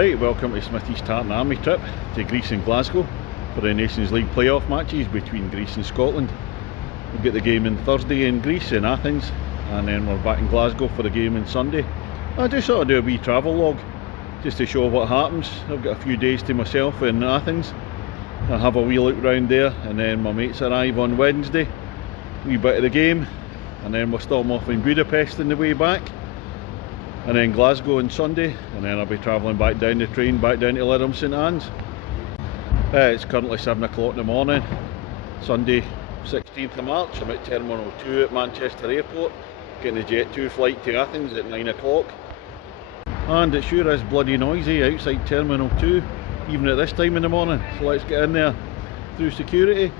Right, welcome to Smithy's Tartan Army trip to Greece and Glasgow for the Nations League playoff matches between Greece and Scotland. We'll get the game on Thursday in Greece, in Athens, and then we're back in Glasgow for the game on Sunday. I just thought I'd do a wee travel log just to show what happens. I've got a few days to myself in Athens. I'll have a wee look round there, and then my mates arrive on Wednesday, wee bit of the game, and then we'll stop them off in Budapest on the way back, and then Glasgow on Sunday, and then I'll be travelling back down the train back down to Lytham St Anne's. It's currently 7 o'clock in the morning, Sunday 16th of March. I'm at Terminal 2 at Manchester Airport, getting the Jet 2 flight to Athens at 9 o'clock. And it sure is bloody noisy outside Terminal 2, even at this time in the morning, so let's get in there through security.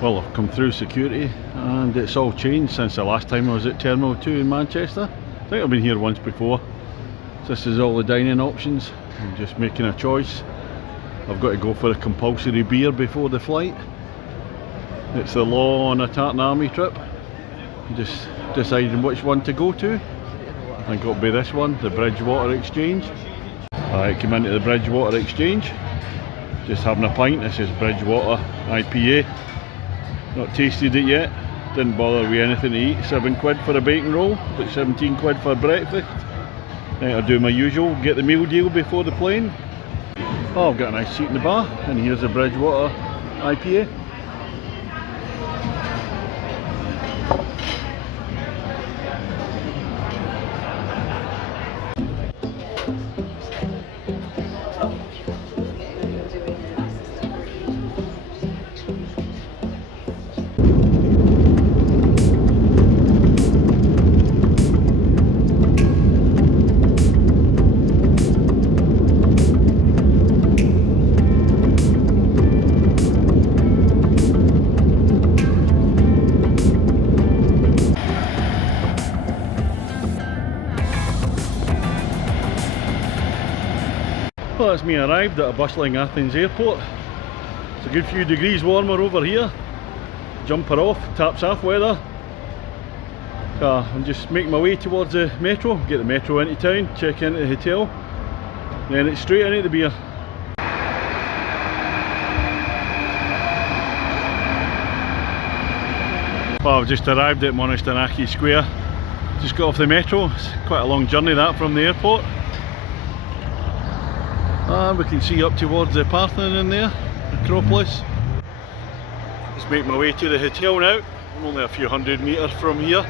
Well, I've come through security and it's all changed since the last time I was at Terminal 2 in Manchester. I think I've been here once before. This is all the dining options. I'm just making a choice. I've got to go for a compulsory beer before the flight. It's the law on a Tartan Army trip. I'm just deciding which one to go to. I think it'll be this one, the Bridgewater Exchange. I came into the Bridgewater Exchange, just having a pint. This is Bridgewater IPA. Not tasted it yet, didn't bother with anything to eat. £7 for a bacon roll, about 17 quid for breakfast. Then I'll do my usual, get the meal deal before the plane. Oh, I've got a nice seat in the bar, and here's the Bridgewater IPA. Well, that's me arrived at a bustling Athens airport. It's a good few degrees warmer over here. Jumper off, taps off weather. I'm just making my way towards the metro, get the metro into town, check into the hotel, then it's straight into the beer. Well, I've just arrived at Monastiraki Square. Just got off the metro. It's quite a long journey that from the airport. We can see up towards the Parthenon in there, Acropolis. Just make my way to the hotel now. I'm only a few hundred metres from here.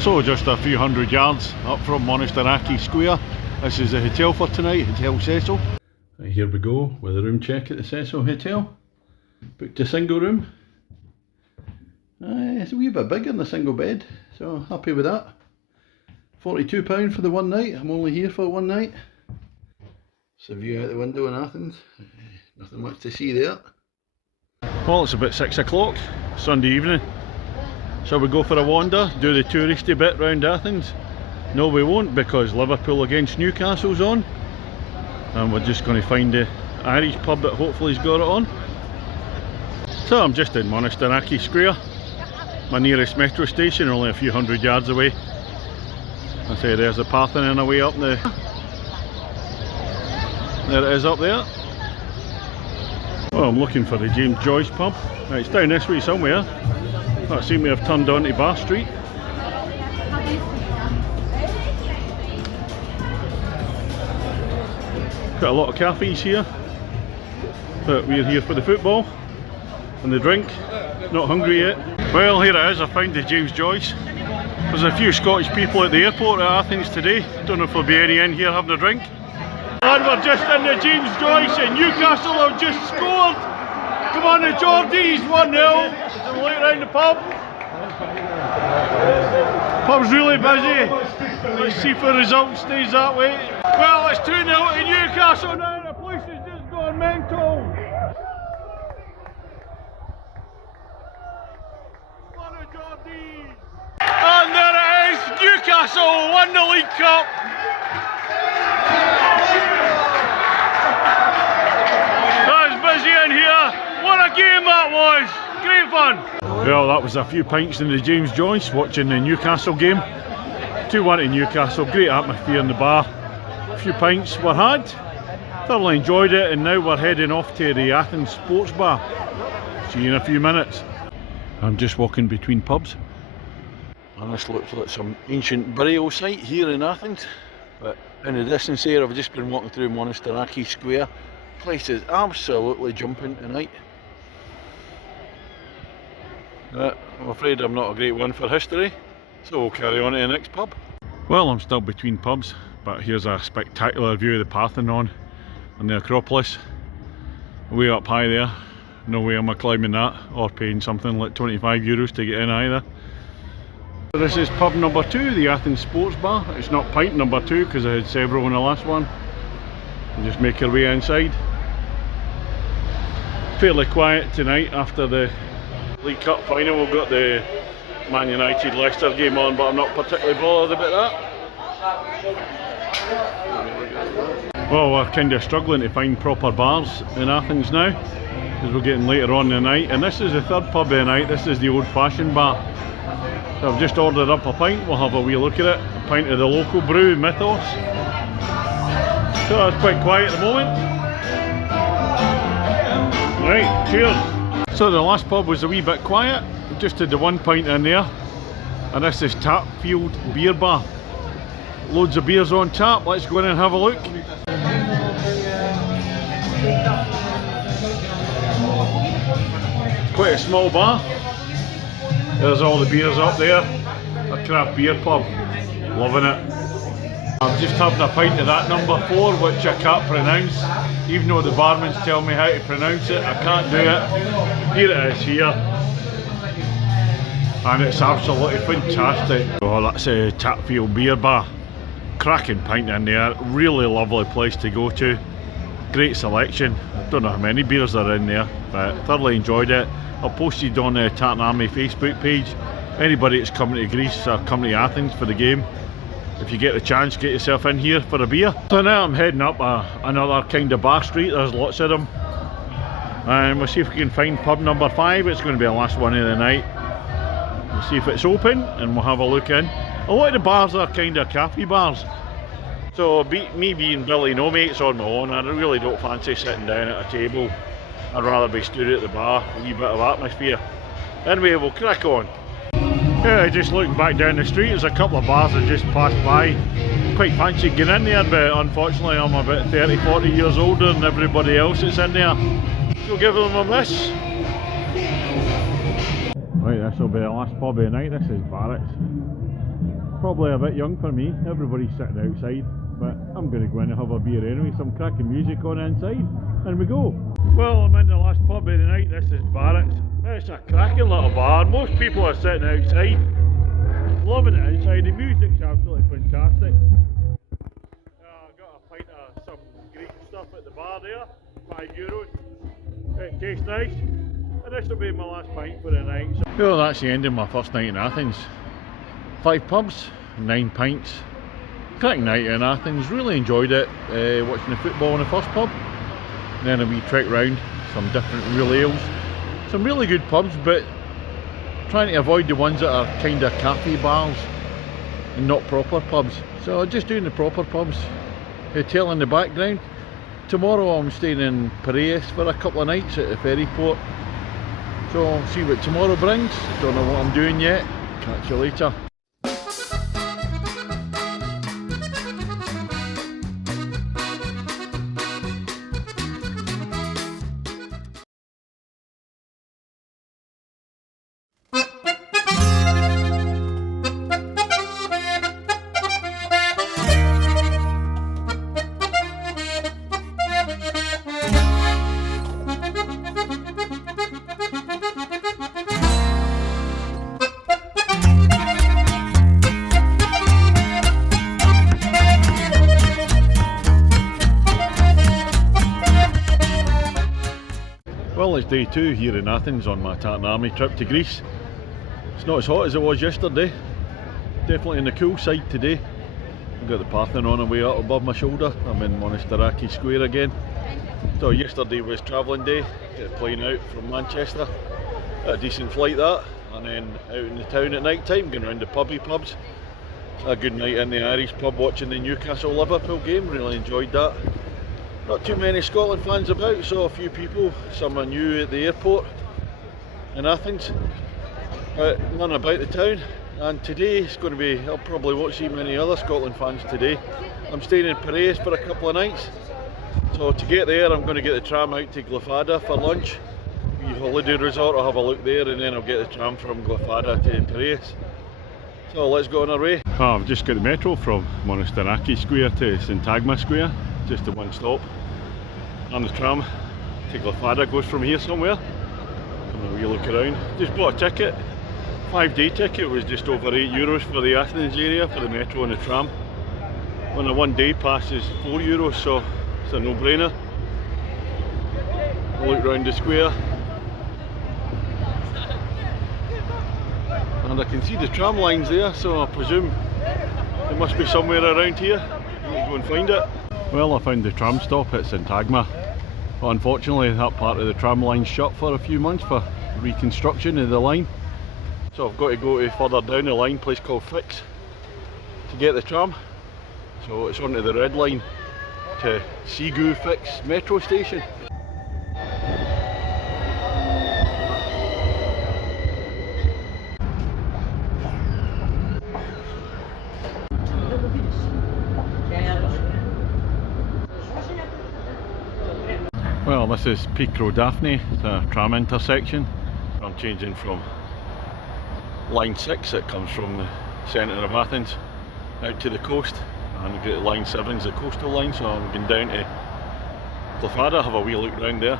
So just a few hundred yards up from Monastiraki Square. This is the hotel for tonight, Hotel Cecil. Right, here we go with a room check at the Cecil Hotel. Booked a single room. It's a wee bit bigger than a single bed, so happy with that. £42 for the one night. I'm only here for one night. It's a view out the window in Athens. Nothing much to see there. Well, it's about 6 o'clock, Sunday evening. Shall we go for a wander, do the touristy bit round Athens? No, we won't, because Liverpool against Newcastle's on. And we're just going to find the Irish pub that hopefully's got it on. So I'm just in Monastiraki Square. My nearest metro station, only a few hundred yards away. I say there's the Parthenon away up the... There it is up there. Well, I'm looking for the James Joyce pub. Right, it's down this way somewhere. That seems to have turned onto Bar Street. Got a lot of cafes here, but we're here for the football and the drink. Not hungry yet. Well, here it is. I found the James Joyce. There's a few Scottish people at the airport at Athens today. Don't know if there'll be any in here having a drink. And we're just in the James Joyce and Newcastle have just scored. Come on the Geordies, 1-0. There's a light around the pub. Pub's really busy. Let's see if the result stays that way. Well, it's 2-0 to Newcastle now. The place has just gone mental. What a Geordies. And there it is. Newcastle won the League Cup. That's busy in here. What a game that was. Great fun. Well, that was a few pints in the James Joyce watching the Newcastle game. 2-1 to Newcastle. Great atmosphere in the bar. A few pints were had. Thoroughly enjoyed it, and now we're heading off to the Athens Sports Bar. See you in a few minutes. I'm just walking between pubs. And this looks like some ancient burial site here in Athens. But in the distance here, I've just been walking through Monastiraki Square. Place is absolutely jumping tonight. I'm afraid I'm not a great one for history, so we'll carry on to the next pub. Well, I'm still between pubs, but here's a spectacular view of the Parthenon and the Acropolis. Way up high there. No way am I climbing that or paying something like €25 to get in either. This is pub number 2, the Athens Sports Bar. It's not pint number 2 because I had several in the last one. We'll just make our way inside. Fairly quiet tonight after the League Cup final. We've got the Man United Leicester game on, but I'm not particularly bothered about that. Well, we're kind of struggling to find proper bars in Athens now, as we're getting later on in the night. And this is the third pub of the night. This is the Old Fashioned Bar. So I've just ordered up a pint. We'll have a wee look at it. A pint of the local brew, Mythos. So it's quite quiet at the moment. Right, cheers. So the last pub was a wee bit quiet. Just had the 1 pint in there. And this is Tapfield Beer Bar. Loads of beers on tap. Let's go in and have a look. Quite a small bar. There's all the beers up there. A craft beer pub. Loving it. I'm just having a pint of that number 4, which I can't pronounce. Even though the barman's tell me how to pronounce it, I can't do it. Here it is here. And it's absolutely fantastic. Oh, that's a Tapfield Beer Bar. Cracking pint in there. Really lovely place to go to. Great selection. I don't know how many beers are in there, but thoroughly enjoyed it. I'll post it on the Tartan Army Facebook page. Anybody that's coming to Greece or coming to Athens for the game, if you get the chance, get yourself in here for a beer. So now I'm heading up another kind of bar street. There's lots of them. And we'll see if we can find pub number 5. It's going to be the last one of the night. We'll see if it's open and we'll have a look in. A lot of the bars are kind of cafe bars. So me being Billy No Mates on my own, I really don't fancy sitting down at a table. I'd rather be stood at the bar, a wee bit of atmosphere. Anyway, we'll crack on. Yeah, just looking back down the street, there's a couple of bars that just passed by. Quite fancy getting in there, but unfortunately I'm about 30-40 years older than everybody else that's in there. So give them a miss. Right, this will be the last pub of the night. This is Barrett's. Probably a bit young for me, everybody's sitting outside, but I'm going to go in and have a beer anyway. Some cracking music on inside, and we go. Well, I'm in the last pub of the night. This is Barrett's. It's a cracking little bar. Most people are sitting outside, loving it inside. The music's absolutely fantastic. I got a pint of some Greek stuff at the bar there, €5. It tastes nice, and this will be my last pint for the night. So, well, that's the end of my first night in Athens. 5 pubs, 9 pints. Cracking night in Athens. Really enjoyed it. Watching the football in the first pub. And then a wee trek round, some different real ales. Some really good pubs, but trying to avoid the ones that are kind of cafe bars and not proper pubs. So just doing the proper pubs. Hotel in the background. Tomorrow I'm staying in Piraeus for a couple of nights at the ferry port. So I'll see what tomorrow brings. Don't know what I'm doing yet. Catch you later. Well, it's day 2 here in Athens on my Tartan Army trip to Greece. It's not as hot as it was yesterday. definitely on the cool side today. I've got the Tartan on the way up above my shoulder. I'm in Monasteraki Square again. So yesterday was travelling day, flying out from Manchester. A decent flight that, and then out in the town at night time, going round the pubs. A good night in the Irish pub watching the Newcastle-Liverpool game, really enjoyed that. Not too many Scotland fans about, saw a few people, some I knew at the airport in Athens, but none about the town. And today it's going to be, I probably won't see many other Scotland fans today. I'm staying in Piraeus for a couple of nights, so to get there I'm going to get the tram out to Glafada for lunch. The holiday resort, I'll have a look there, and then I'll get the tram from Glafada to Piraeus. So let's go on our way. I've just got the metro from Monasteraki Square to Syntagma Square, just the one stop. And the tram to Glafada goes from here somewhere. Have a wee look around. Just bought a ticket. 5-day ticket was just over €8 for the Athens area for the metro and the tram. On a 1-day pass is €4, so it's a no-brainer. Look round the square. And I can see the tram lines there, so I presume it must be somewhere around here. I need to go and find it. Well, I found the tram stop at Syntagma, but unfortunately that part of the tram line shut for a few months for reconstruction of the line. So I've got to go to further down the line, a place called Fix, to get the tram. So it's onto the red line to Sigu Fix metro station. Well, this is Pikro Daphne, the tram intersection. I'm changing from line 6 that comes from the centre of Athens out to the coast, and we get line 7's the coastal line, so I'm going down to Glafada, have a wee look round there.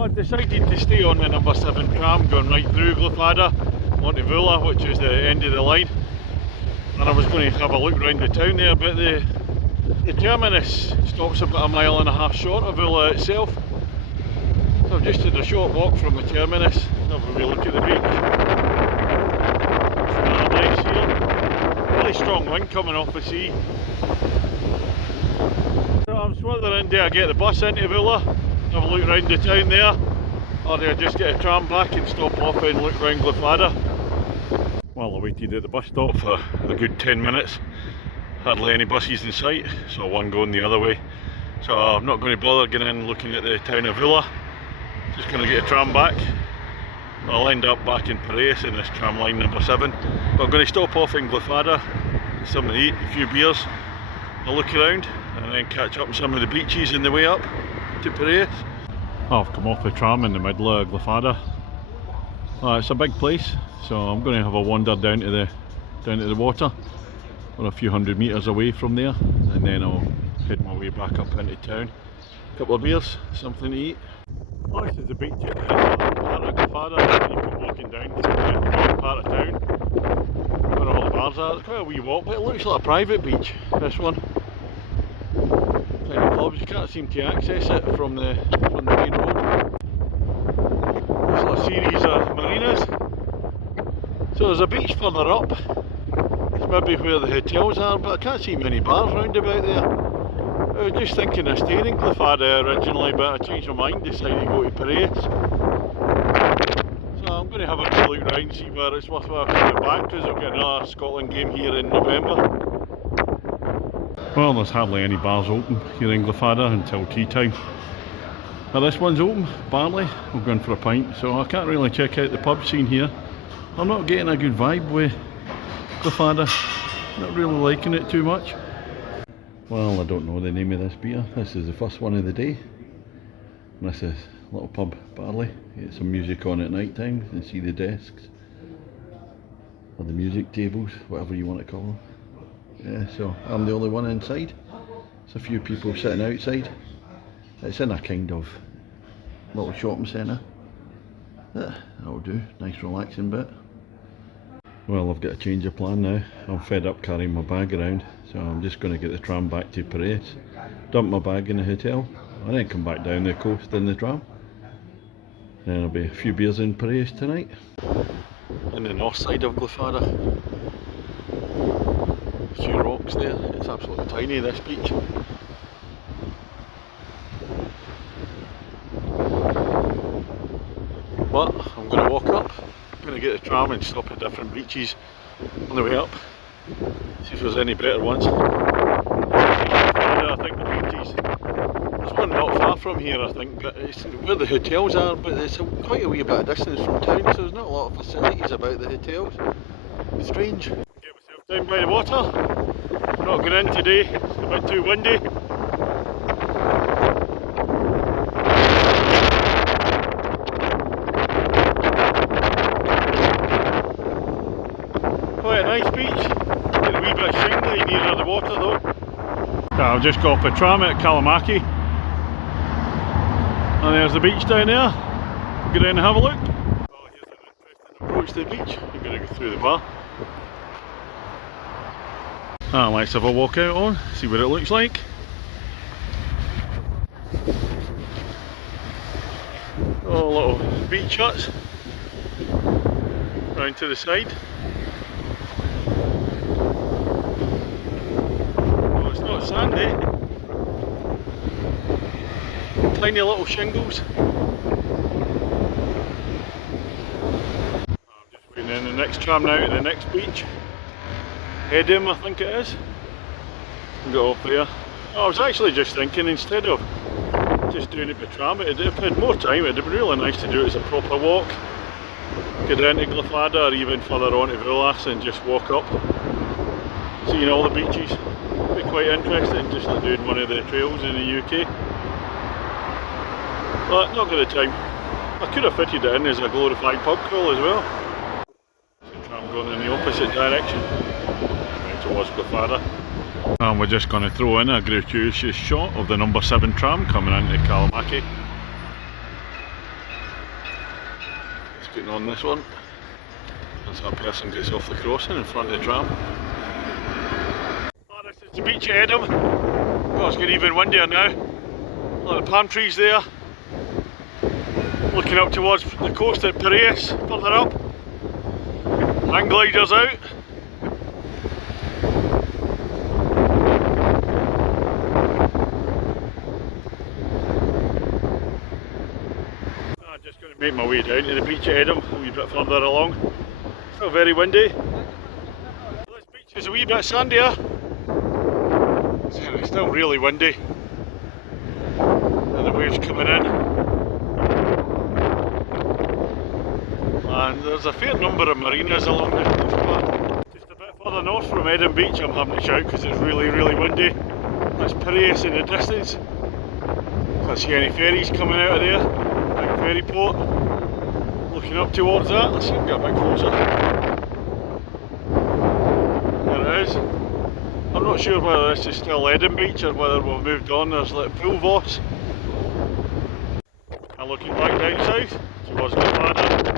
I decided to stay on the number 7 tram going right through Glafada onto Vula, which is the end of the line, and I was going to have a look around the town there, but the terminus stops about 1.5 miles short of Vula itself, so I've just had a short walk from the terminus, have a wee look at the beach. It's really nice here, really strong wind coming off the sea. So I'm swithering, do I get the bus into Vula, have a look around the town there, or do I just get a tram back and stop off and look round Glafada? Well, I waited at the bus stop for a good 10 minutes, hardly any buses in sight, so one going the other way. So I'm not going to bother getting in looking at the town of Vula, just going to get a tram back. I'll end up back in Piraeus in this tram line number 7, but I'm going to stop off in Glafada, get something to eat, a few beers, I'll look around and then catch up on some of the beaches on the way up to Piraeus. I've come off the tram in the middle of Glafada. It's a big place, so I'm going to have a wander down to the water. We're a few hundred metres away from there, and then I'll head my way back up into town. A couple of beers, something to eat. Oh, this is the beach at the southern part of Glafada. You come walking down to the main part of town where all the bars are. It's quite a wee walk, but it looks like a private beach, this one. Clubs, you can't seem to access it from the main road. There's a series of marinas. So there's a beach further up. It's maybe where the hotels are, but I can't see many bars round about there. I was just thinking of staying in Glafada originally, but I changed my mind, decided to go to Piraeus. So I'm going to have a good look round, see where it's worthwhile coming back, because I've got another Scotland game here in November. Well, there's hardly any bars open here in Glafada until tea time. Now this one's open, Barley. We're going for a pint, so I can't really check out the pub scene here. I'm not getting a good vibe with Glafada, not really liking it too much. Well, I don't know the name of this beer. This is the first one of the day. And this is little pub Barley. Get some music on at night time and see the desks. Or the music tables, whatever you want to call them. Yeah, so I'm the only one inside. There's a few people sitting outside. It's in a kind of little shopping centre. Yeah, that'll do. Nice relaxing bit. Well, I've got a change of plan now. I'm fed up carrying my bag around, so I'm just going to get the tram back to Paris, dump my bag in the hotel, and then come back down the coast in the tram. Then there'll be a few beers in Paris tonight. In the north side of Glafada. A few rocks there. It's absolutely tiny, this beach. But I'm going to walk up. I'm going to get the tram and stop at different beaches on the way up. See if there's any better ones. I think the beaches. There's one not far from here, I think, but it's where the hotels are, but it's quite a wee bit of distance from town, so there's not a lot of facilities about the hotels. It's strange. Get myself down by the water. I'm not going in today, it's a bit too windy. Quite a nice beach. Getting a wee bit shingly nearer the water though. I've just got off a tram at Kalamaki. And there's the beach down there. We'll go down and have a look. Oh, here's an interesting approach to the beach. You're going to go through the bar. Let's have a walk out on, see what it looks like. Oh, little beach huts. Round to the side. Oh, it's not sandy. Tiny little shingles. I'm just waiting in the next tram now to the next beach. Edam, I think it is. Go up there. I was actually just thinking, instead of just doing it by tram, if I had more time, it'd be really nice to do it as a proper walk. Get down to Glafada or even further on to Villas and just walk up, seeing all the beaches. It'd be quite interesting, just like doing one of the trails in the UK. But not got the time. I could have fitted it in as a glorified pub crawl as well. The tram going in the opposite direction, right towards Glafada. And we're just going to throw in a gratuitous shot of the number 7 tram coming into Kalamaki. Just getting on this one. As that person gets off the crossing in front of the tram. Oh, this is the beach at Edam. Oh, it's getting even windier now. A lot of palm trees there. Looking up towards the coast at Paris, further up. Hang gliders out. I'm just going to make my way down to the beach at Edam, a wee bit further along. Still very windy. This beach is a wee bit sandier. It's still really windy. And the waves coming in. And there's a fair number of marinas along the coast, but just a bit further north from Edam Beach I'm having to shout because it's really, really windy. That's Paris in the distance. Can't see any ferries coming out of there. Big ferry port. Looking up towards that, let's see if we can get a bit closer. There it is. I'm not sure whether this is still Edam Beach or whether we've moved on. There's like full Voss. And looking back down south towards Glafada.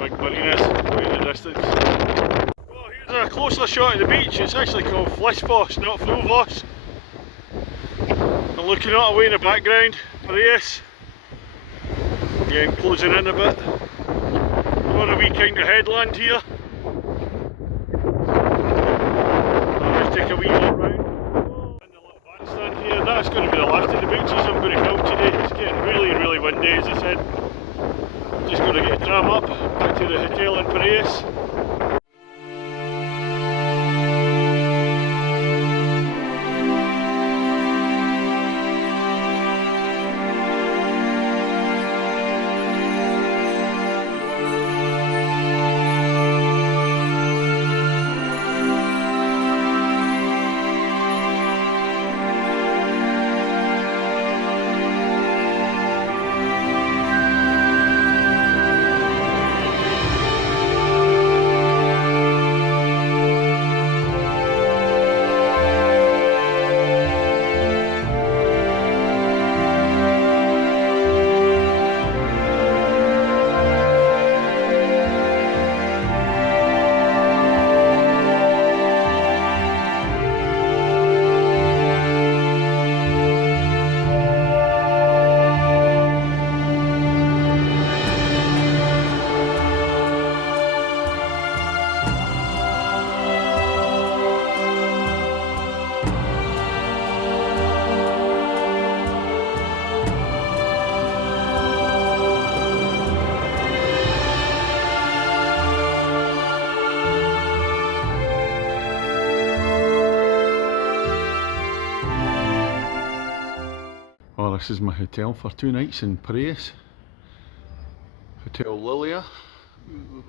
Big marinas way in the distance. Well, here's a closer shot of the beach. It's actually called Flisvoss, not Full Voss. And looking out away in the background, Paris. Again, closing in a bit. What a wee kind of headland here. I'll just take a wee walk round. And the little bandstand here. That's going to be the last of the beaches I'm going to film today. It's getting really, really windy, as I said. Just got to get a tram up, back to the hotel in Paris. Well, this is my hotel for 2 nights in Paris. Hotel Lilia.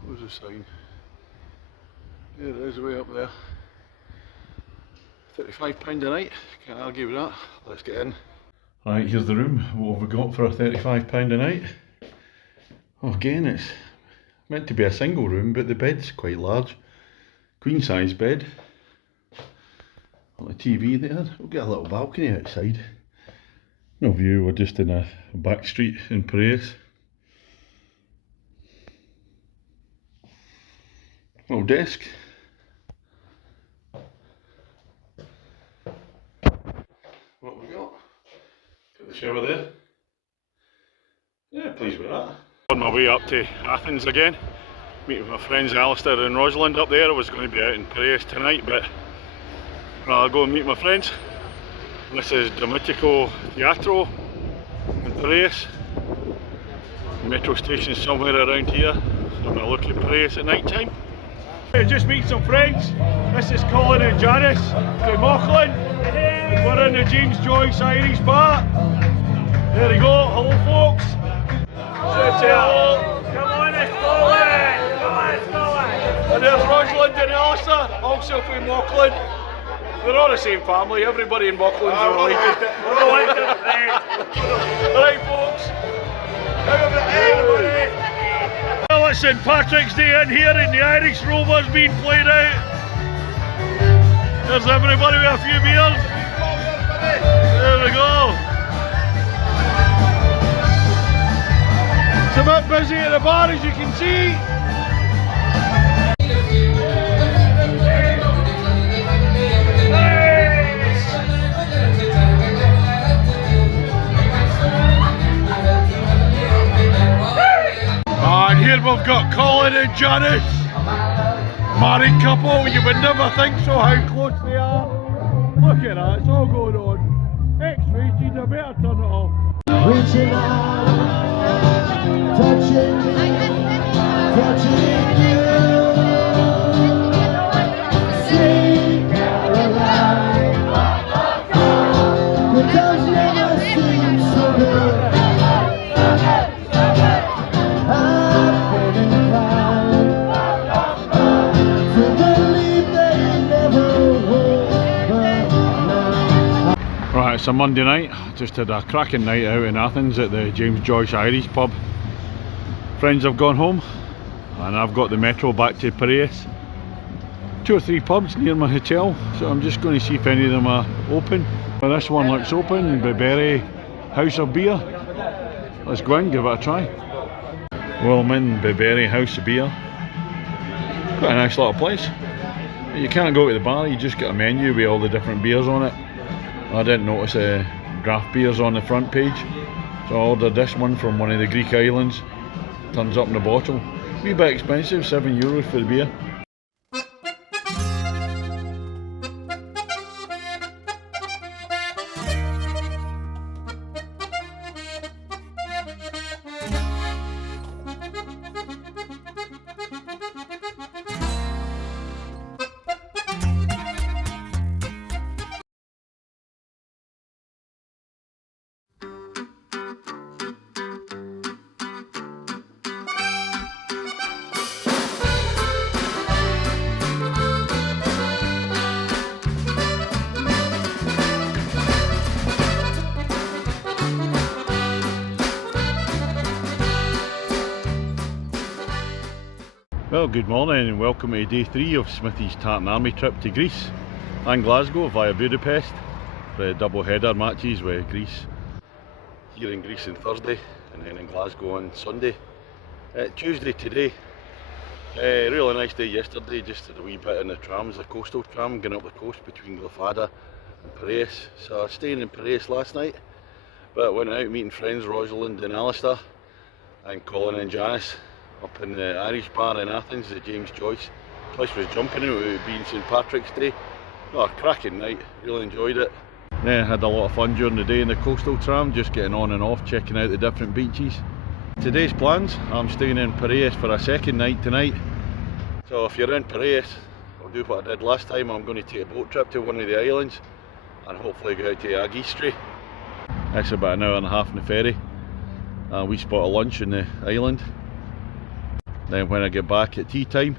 Where's the sign? There it is, way up there. £35 a night, can't argue with that. Let's get in. Right, here's the room. What have we got for a £35 a night? Oh, again, it's meant to be a single room, but the bed's quite large. Queen size bed. Got the TV there. We'll get a little balcony outside. No view, we're just in a back street in Paris. Little desk. What we got? Got the shower there. Yeah, pleased with that. On my way up to Athens again. Meeting my friends Alistair and Rosalind up there. I was going to be out in Paris tonight, but I'll go and meet my friends. This is Domitico Teatro in Paris. Metro station somewhere around here. So I'm going to look at Paris at night time. Just meet some friends. This is Colin and Janice from Auckland. We're in the James Joyce Irish Bar. There we go. Hello, folks. Hello. Come on, it's Colin. Come on, it's Colin. And there's Rosalind and Alistair, also from Auckland. They're all the same family. Everybody in Auckland's related. Right, folks. Well, it's St Patrick's Day in here and the Irish Rovers being played out. There's everybody with a few beers. There we go. It's a bit busy at the bar, as you can see. And here we've got Colin and Janice. Married couple, you would never think so how close they are. Look at that, it's all going on. X-rated, I better turn it off. Reaching out, touching me, touching you. Sweet Caroline, the times never seem so good. I've been inclined to believe they never would, but now. Right, it's a Monday night. Just had a cracking night out in Athens at the James Joyce Irish pub. Friends have gone home and I've got the metro back to Paris. 2 or 3 pubs near my hotel, so I'm just going to see if any of them are open. Well, this one looks open, Biberi House of Beer. Let's go in, give it a try. Well, I'm in Biberi House of Beer. Quite a nice little place. You can't go to the bar, you just get a menu with all the different beers on it. I didn't notice draft beers on the front page, so I ordered this one from one of the Greek islands. Turns up in a bottle. A wee bit expensive, €7 for the beer. Well, good morning and welcome to day 3 of Smithy's Tartan Army trip to Greece and Glasgow via Budapest for double header matches with Greece. Here in Greece on Thursday and then in Glasgow on Sunday. Tuesday today. Really nice day yesterday, just had a wee bit in the trams, the coastal tram going up the coast between Glafada and Paris. So I was staying in Paris last night, but I went out meeting friends Rosalind and Alistair and Colin and Janice up in the Irish bar in Athens, the James Joyce. The place was jumping out with it being St Patrick's Day. Oh, a cracking night, really enjoyed it. Yeah, had a lot of fun during the day in the coastal tram, just getting on and off, checking out the different beaches. Today's plans, I'm staying in Paris for a second night tonight. So if you're in Paris, I'll do what I did last time. I'm going to take a boat trip to one of the islands and hopefully go out to Agistri. It's about an hour and a half on the ferry. We spot a lunch in the island. Then when I get back at tea time,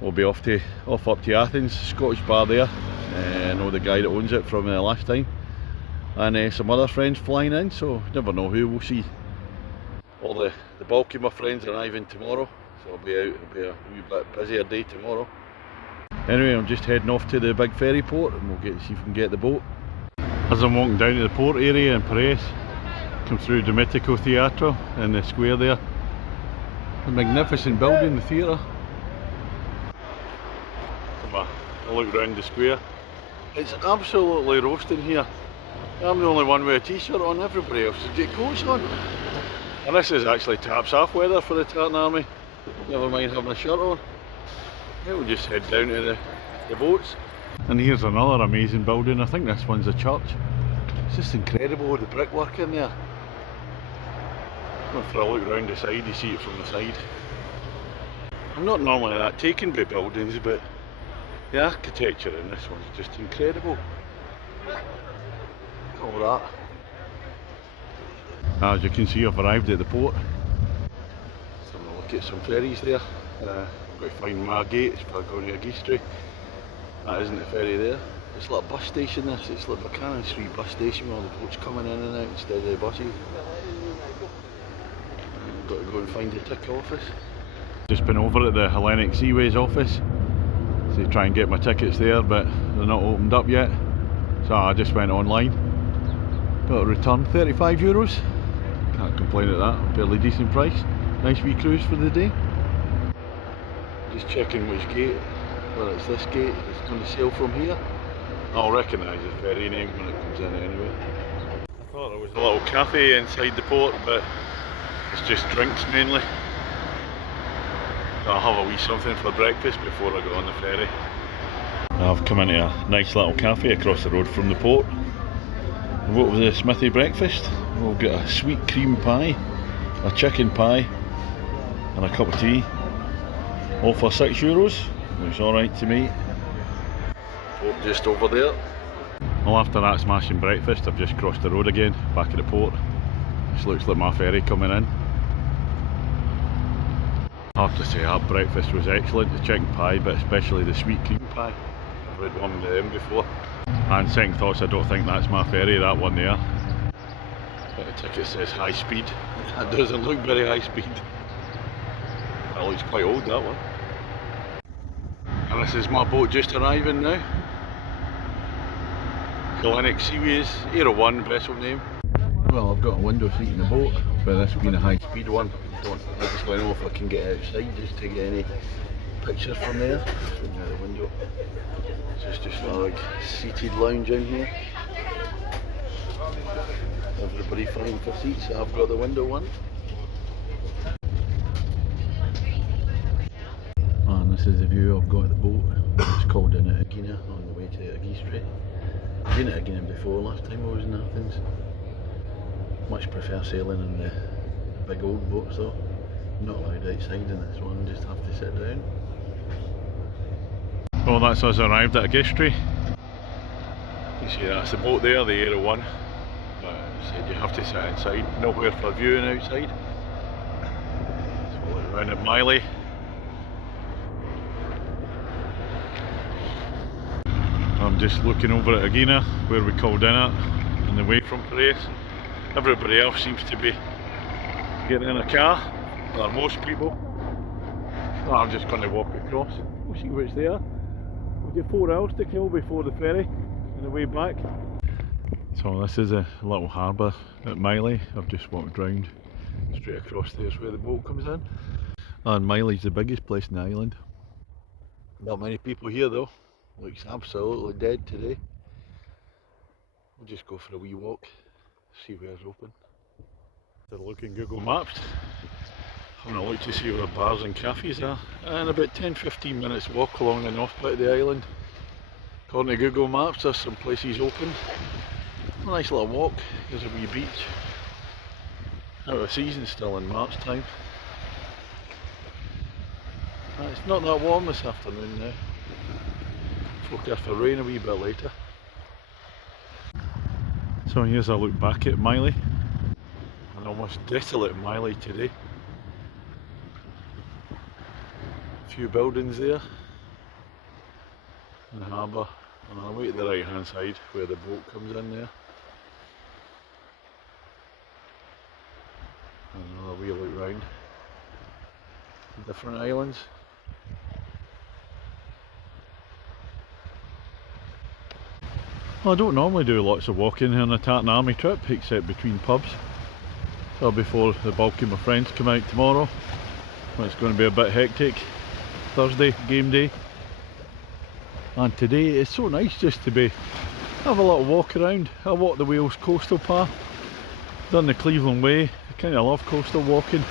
we'll be off up to Athens, Scottish bar there. I know the guy that owns it from last time. And some other friends flying in, so never know who we'll see. All the bulk of my friends arriving tomorrow, so it'll be a wee bit busier day tomorrow. Anyway, I'm just heading off to the big ferry port and we'll see if we can get the boat. As I'm walking down to the port area in Paris, come through Domenico Theatre in the square there. A magnificent building, the theatre. Come a look round the square. It's absolutely roasting here. I'm the only one with a t-shirt on, everybody else has got coats on. And this is actually taps off weather for the Tartan Army. Never mind having a shirt on. Yeah, we'll just head down to the boats. And here's another amazing building. I think this one's a church. It's just incredible with the brickwork in there. Going for a look round the side, you see it from the side. I'm not normally that taken by buildings, but the architecture in this one's just incredible. All that. As you can see, I've arrived at the port. So I'm going to look at some ferries there. I've got to find my gate, it's for going to Agistri. That isn't the ferry there. It's like a bus station this, it's like Buchanan Street bus station with all the boats coming in and out instead of the buses. I've got to go and find the ticket office. Just been over at the Hellenic Seaways office to try and get my tickets there, but they're not opened up yet. So I just went online. Got a return, €35. Can't complain at that, fairly decent price. Nice wee cruise for the day. Just checking which gate, whether it's this gate, it's going to sail from here. I'll recognise the ferry name when it comes in anyway. I thought there was a little cafe inside the port, but it's just drinks mainly. I'll have a wee something for breakfast before I go on the ferry. I've come into a nice little cafe across the road from the port. What was the Smithy breakfast? We'll get a sweet cream pie, a chicken pie and a cup of tea, all for €6. Looks alright to me. Port just over there. Well, after that smashing breakfast, I've just crossed the road again, back at the port. This looks like my ferry coming in. I have to say that breakfast was excellent, the chicken pie, but especially the sweet cream pie. I've had one of them before. And second thoughts, I don't think that's my ferry, that one there. But the ticket says high speed. That doesn't look very high speed. That looks quite old, that one. And this is my boat just arriving now. Hellenic Seaways, Aero 1 vessel name. Well, I've got a window seat in the boat, but this being a high speed one, I just want to know if I can get outside just to get any pictures from there. From the window. It's just like seated lounge in here. Everybody fine for seats, I've got the window one. And this is the view I've got at the boat. It's called in at Agina on the way to Agistri. I've been at Agina before, last time I was in Athens. Much prefer sailing in the big old boats though. Not allowed outside in this one, just have to sit down. Well, that's us arrived at Agistri. You see that's the boat there, the Aero 1. But it said you have to sit inside, nowhere for viewing outside. So we'll look around at Miley. I'm just looking over at Agina, where we called in at, on the way from Paris. Everybody else seems to be getting in a car, or most people. So I'm just going to walk across. We'll see what's there. We've got 4 hours to kill before the ferry on the way back. So this is a little harbour at Miley. I've just walked round straight across there's where the boat comes in. And Miley's the biggest place in the island. Not many people here though. Looks absolutely dead today. We'll just go for a wee walk, see where's open. They're looking Google Maps. Having a look to see where bars and cafes are. And about 10-15 minutes walk along the north bit of the island. According to Google Maps, there's some places open. A nice little walk. There's a wee beach. Out of season still in March time. It's not that warm this afternoon now. Forecast for rain a wee bit later. So So here's a look back at Miley. An almost desolate Miley today. A few buildings there in the harbour, and I'll wait at the right hand side where the boat comes in there. And another wee look round the different islands. Well, I don't normally do lots of walking here on a Tartan Army trip, except between pubs. So before the bulk of my friends come out tomorrow, when it's going to be a bit hectic. Thursday, game day. And today it's so nice just to have a little walk around. I walked the Wales coastal path, done the Cleveland Way. I kind of love coastal walking.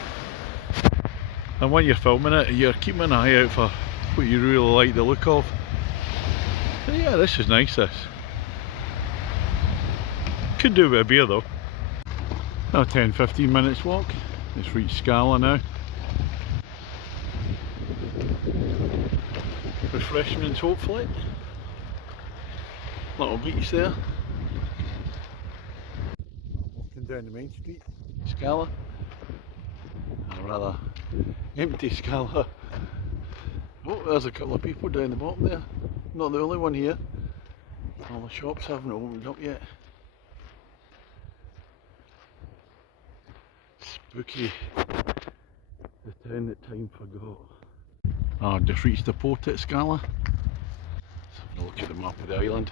And when you're filming it, you're keeping an eye out for what you really like the look of. So yeah, this is nice, this. Could do with a beer though. Now 10-15 minutes walk. It's reached Scala now. Refreshments hopefully. Little beach there. Walking down the main street, Scala. A rather empty Scala. Oh, there's a couple of people down the bottom there. Not the only one here. All the shops haven't opened up yet. Spooky. The town that time forgot. I've just reached the port at Scala. Let's have a look at the map of the island.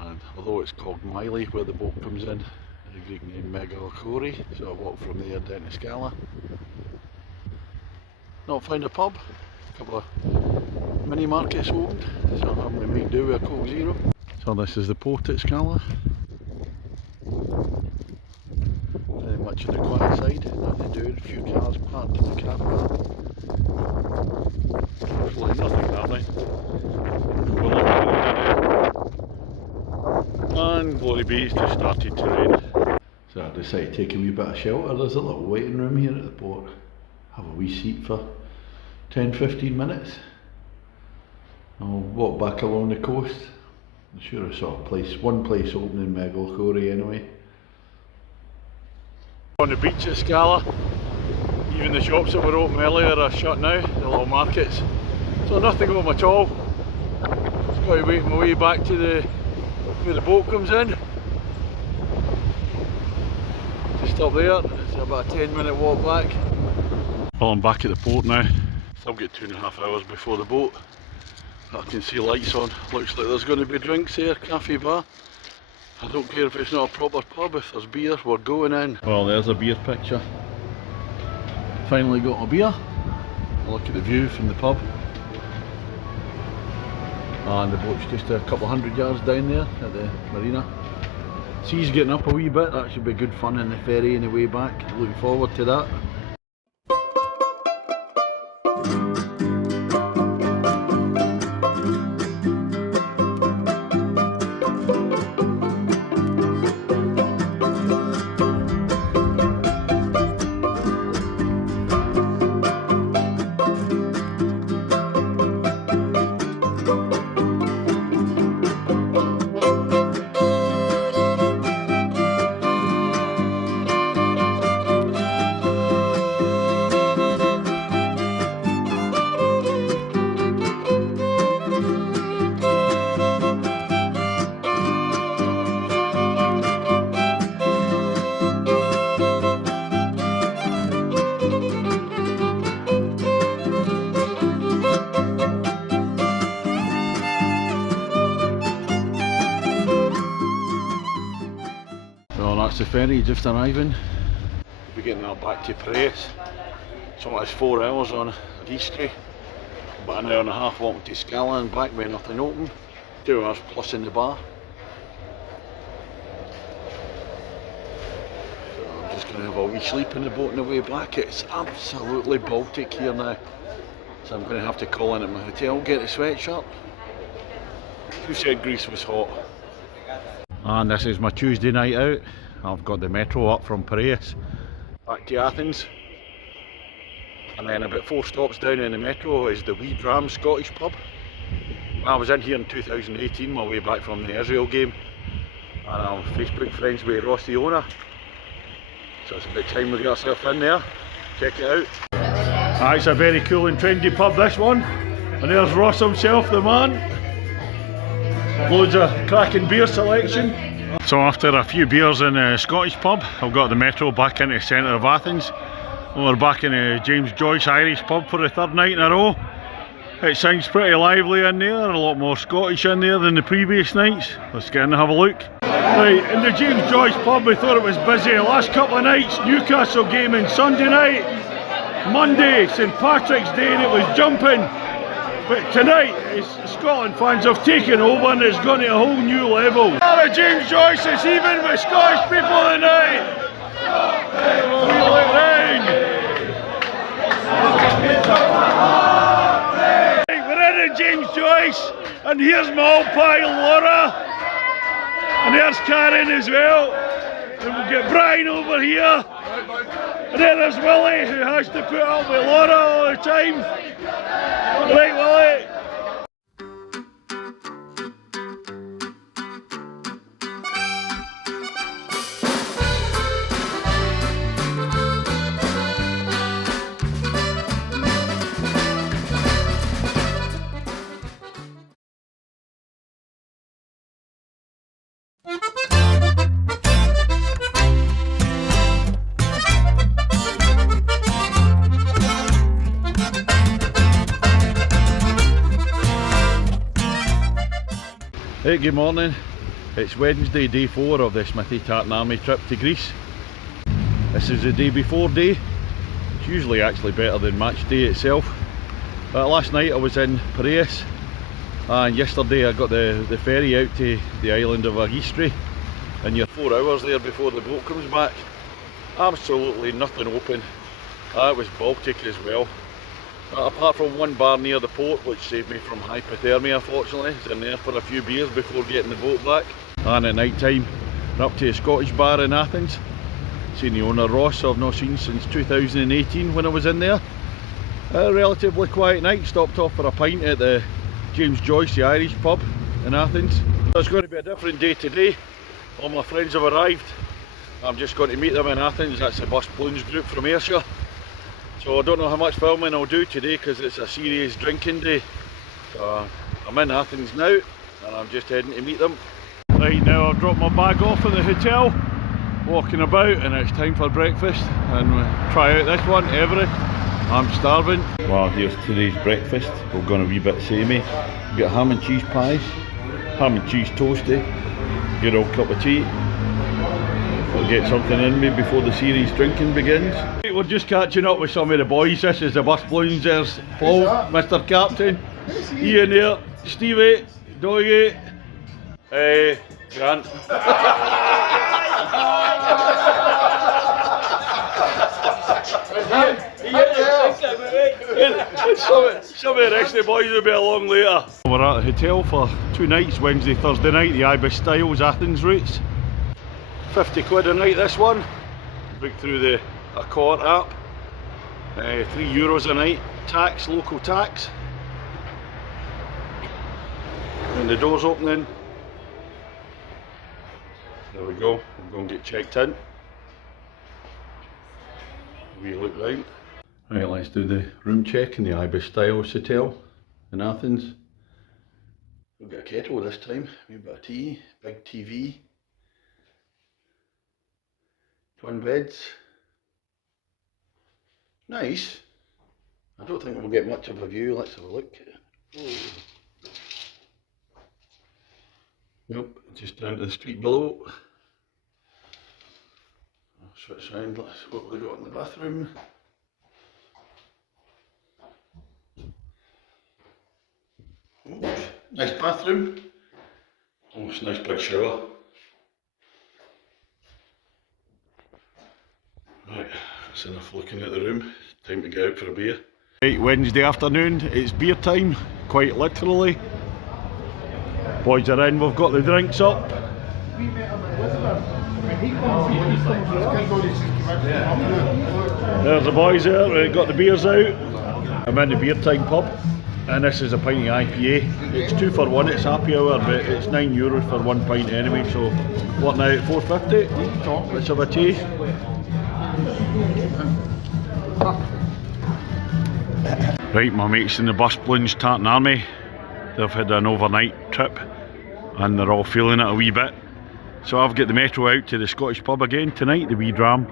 And although it's called Miley where the boat comes in, the Greek name Megalokori, so I walked from there down to Scala. Not found a pub, a couple of mini markets opened, so I'm having to make do with a Coke Zero. So this is the port at Scala. Very much on the quiet side, nothing doing, a few cars parked in the car park. Hopefully nothing happening. And Glory Bay's just started to rain. So I decided to take a wee bit of shelter. There's a little waiting room here at the port. Have a wee seat for 10-15 minutes. I'll walk back along the coast. I'm sure I saw one place open in Megalokori anyway. On the beach at Scala, even the shops that were open earlier are shut now, the little markets. So nothing open at all. Just got to wait my way back to where the boat comes in. Just up there, it's about a 10-minute walk back. Well, I'm back at the port now. Still got 2.5 hours before the boat. I can see lights on. Looks like there's going to be drinks here, cafe bar. I don't care if it's not a proper pub, if there's beer, we're going in. Well, there's a beer picture. Finally got a beer. Look at the view from the pub. And the boat's just a couple of 100 yards down there at the marina. Sea's getting up a wee bit, that should be good fun in the ferry on the way back. Looking forward to that. That's the ferry just arriving. We'll be getting that back to Paris. So it's 4 hours on Easter. About an hour and a half walking to Scala and back with nothing open. 2 hours plus in the bar. So I'm just going to have a wee sleep in the boat on the way back. It's absolutely Baltic here now. So I'm going to have to call in at my hotel, get a sweatshirt. Who said Greece was hot? And this is my Tuesday night out. I've got the metro up from Paris back to Athens, and then about 4 stops down in the metro is the Wee Dram Scottish pub. I was in here in 2018, my way back from the Israel game, and I'm Facebook friends with Ross the owner. So it's about time we get ourselves in there, check it out. It's a very cool and trendy pub, this one. And there's Ross himself, the man. Loads of cracking beer selection. So after a few beers in a Scottish pub, I've got the metro back into the centre of Athens. We're back in a James Joyce Irish pub for the third night in a row. It sounds pretty lively in there, a lot more Scottish in there than the previous nights. Let's get in and have a look. Right, in the James Joyce pub we thought it was busy the last couple of nights. Newcastle game on Sunday night, Monday St Patrick's Day, and it was jumping. But tonight, Scotland fans have taken over and it's gone to a whole new level. The James Joyce is even with Scottish people tonight. We look round. We're in James Joyce, and here's my old pal Laura, and there's Karen as well, and we'll get Brian over here, and then there's Willie, who has to put up with Laura all the time. Right, Willie? Hey, good morning. It's Wednesday, day 4 of the Smithy Tartan Army trip to Greece. This is the day before day. It's usually actually better than match day itself. But last night I was in Piraeus, and yesterday I got the ferry out to the island of Agistri, and you're 4 hours there before the boat comes back. Absolutely nothing open. It was Baltic as well. Apart from one bar near the port, which saved me from hypothermia, fortunately. I was in there for a few beers before getting the boat back. And at night time, we're up to a Scottish bar in Athens. Seen the owner Ross, I've not seen since 2018 when I was in there. A relatively quiet night, stopped off for a pint at the James Joyce, the Irish pub in Athens. So it's going to be a different day today. All my friends have arrived. I'm just going to meet them in Athens. That's the Bus Balloons group from Ayrshire. So I don't know how much filming I'll do today because it's a serious drinking day. So I'm in Athens now and I'm just heading to meet them. Right, now I've dropped my bag off at the hotel, walking about, and it's time for breakfast, and we'll try out this one, Everest. I'm starving. Well, here's today's breakfast. We've gone a wee bit samey. We've got ham and cheese pie, ham and cheese toasty, good old cup of tea. We'll get something in me before the serious drinking begins. We're just catching up with some of the boys. This is the Bus Balloons. There's Paul, Mr. Captain, Ian there, Stevie, Doige, Grant. Some of the rest of the boys will be along later. We're at the hotel for 2 nights, Wednesday, Thursday night, the Ibis Styles Athens routes. 50 quid a night this one. Book through the Accor app. €3 a night. Tax, local tax. And the door's opening. There we go. We're going to get checked in. We look round. Right, let's do the room check in the Ibis Styles Hotel in Athens. We've got a kettle this time, maybe a bit of tea, big TV. Twin beds. Nice. I don't think we'll get much of a view. Let's have a look. Nope, just down to the street below. I'll switch around. Let's what we got in the bathroom. Oh, nice bathroom. Oh, it's a nice big shower. Right, that's enough looking at the room. Time to get out for a beer. Right, Wednesday afternoon, it's beer time, quite literally. Boys are in, we've got the drinks up. There's the boys there, we've got the beers out. I'm in the beer time pub. And this is a pint of IPA. It's 2 for 1, it's happy hour, but it's €9 for 1 pint anyway, so what now, at $4.50? Let's have a taste. Right, my mates in the bus balloons Tartan Army, they've had an overnight trip and they're all feeling it a wee bit. So I've got the metro out to the Scottish pub again tonight, the wee dram.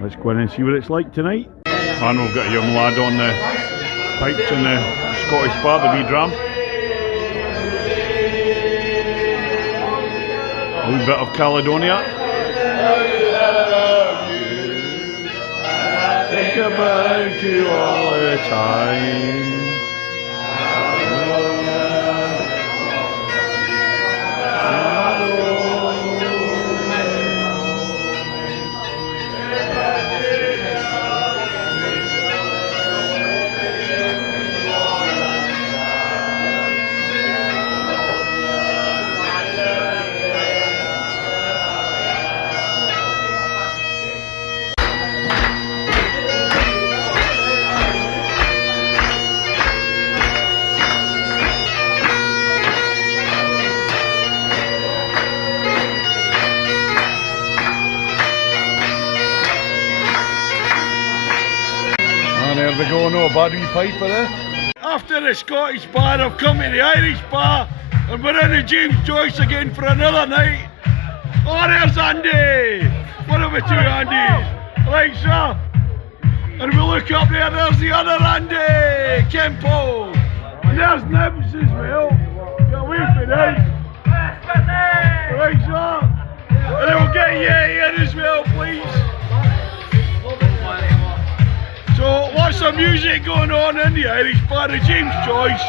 Let's go in and see what it's like tonight. And we've got a young lad on the pipes in the Scottish bar, the wee dram. A wee bit of Caledonia. Think about you all the time. There we go, no bad wee piper there. After the Scottish bar, I've come to the Irish bar and we're in the James Joyce again for another night. Oh, there's Andy! One of the two Andys. Right, sir. And we look up there, there's the other Andy! Kempo! And there's Nibs as well. Get away from them. Right, sir. And then we'll get you here as well, please. So lots of music going on in the Irish bar, the James Joyce.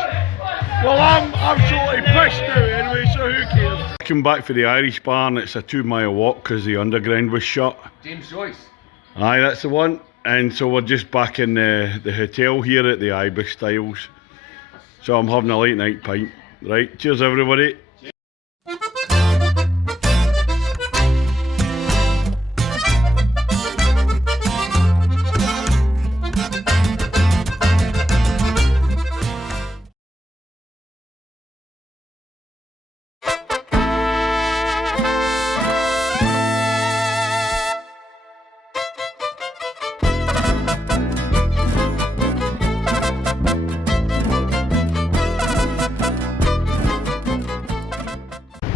Well, I'm absolutely pissed now anyway, so who cares? Come back for the Irish bar and it's a 2-mile walk because the underground was shut. James Joyce. Aye, that's the one. And so we're just back in the hotel here at the Ibis Styles. So I'm having a late night pint. Right, cheers everybody.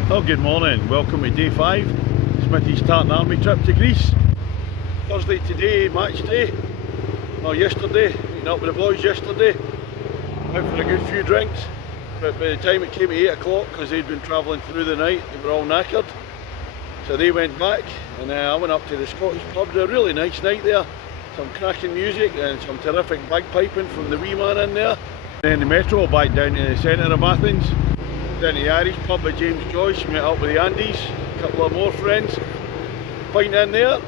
Well, good morning, welcome to day 5, Smithy's Tartan Army trip to Greece. Thursday today, match day. Well, yesterday, meeting up with the boys yesterday, out for a good few drinks, but by the time it came to 8 o'clock, because they'd been travelling through the night, they were all knackered. So they went back, and I went up to the Scottish pub. A really nice night there, some cracking music and some terrific bagpiping from the wee man in there. Then the metro back down to the centre of Athens. Down to the Irish pub at James Joyce, met up with the Andys, a couple of more friends, pint in there.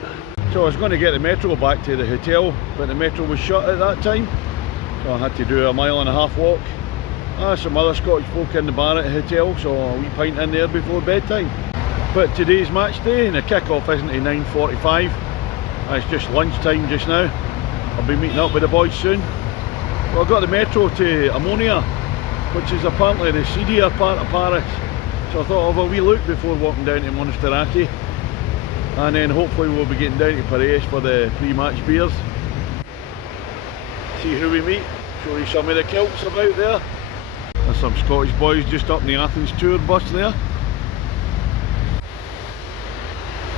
So I was going to get the metro back to the hotel, but the metro was shut at that time, so I had to do a 1.5 mile walk. Some other Scottish folk in the bar at the hotel, so a wee pint in there before bedtime. But today's match day and the kick-off isn't at 9:45, it's just lunchtime just now. I'll be meeting up with the boys soon. Well, I got the metro to Ammonia, which is apparently the seedier part of Paris. So I thought I'll have a wee look before walking down to Monastiraki. And then hopefully we'll be getting down to Piraeus for the pre-match beers. See who we meet, show you some of the kilts about there. There's some Scottish boys just up in the Athens tour bus there.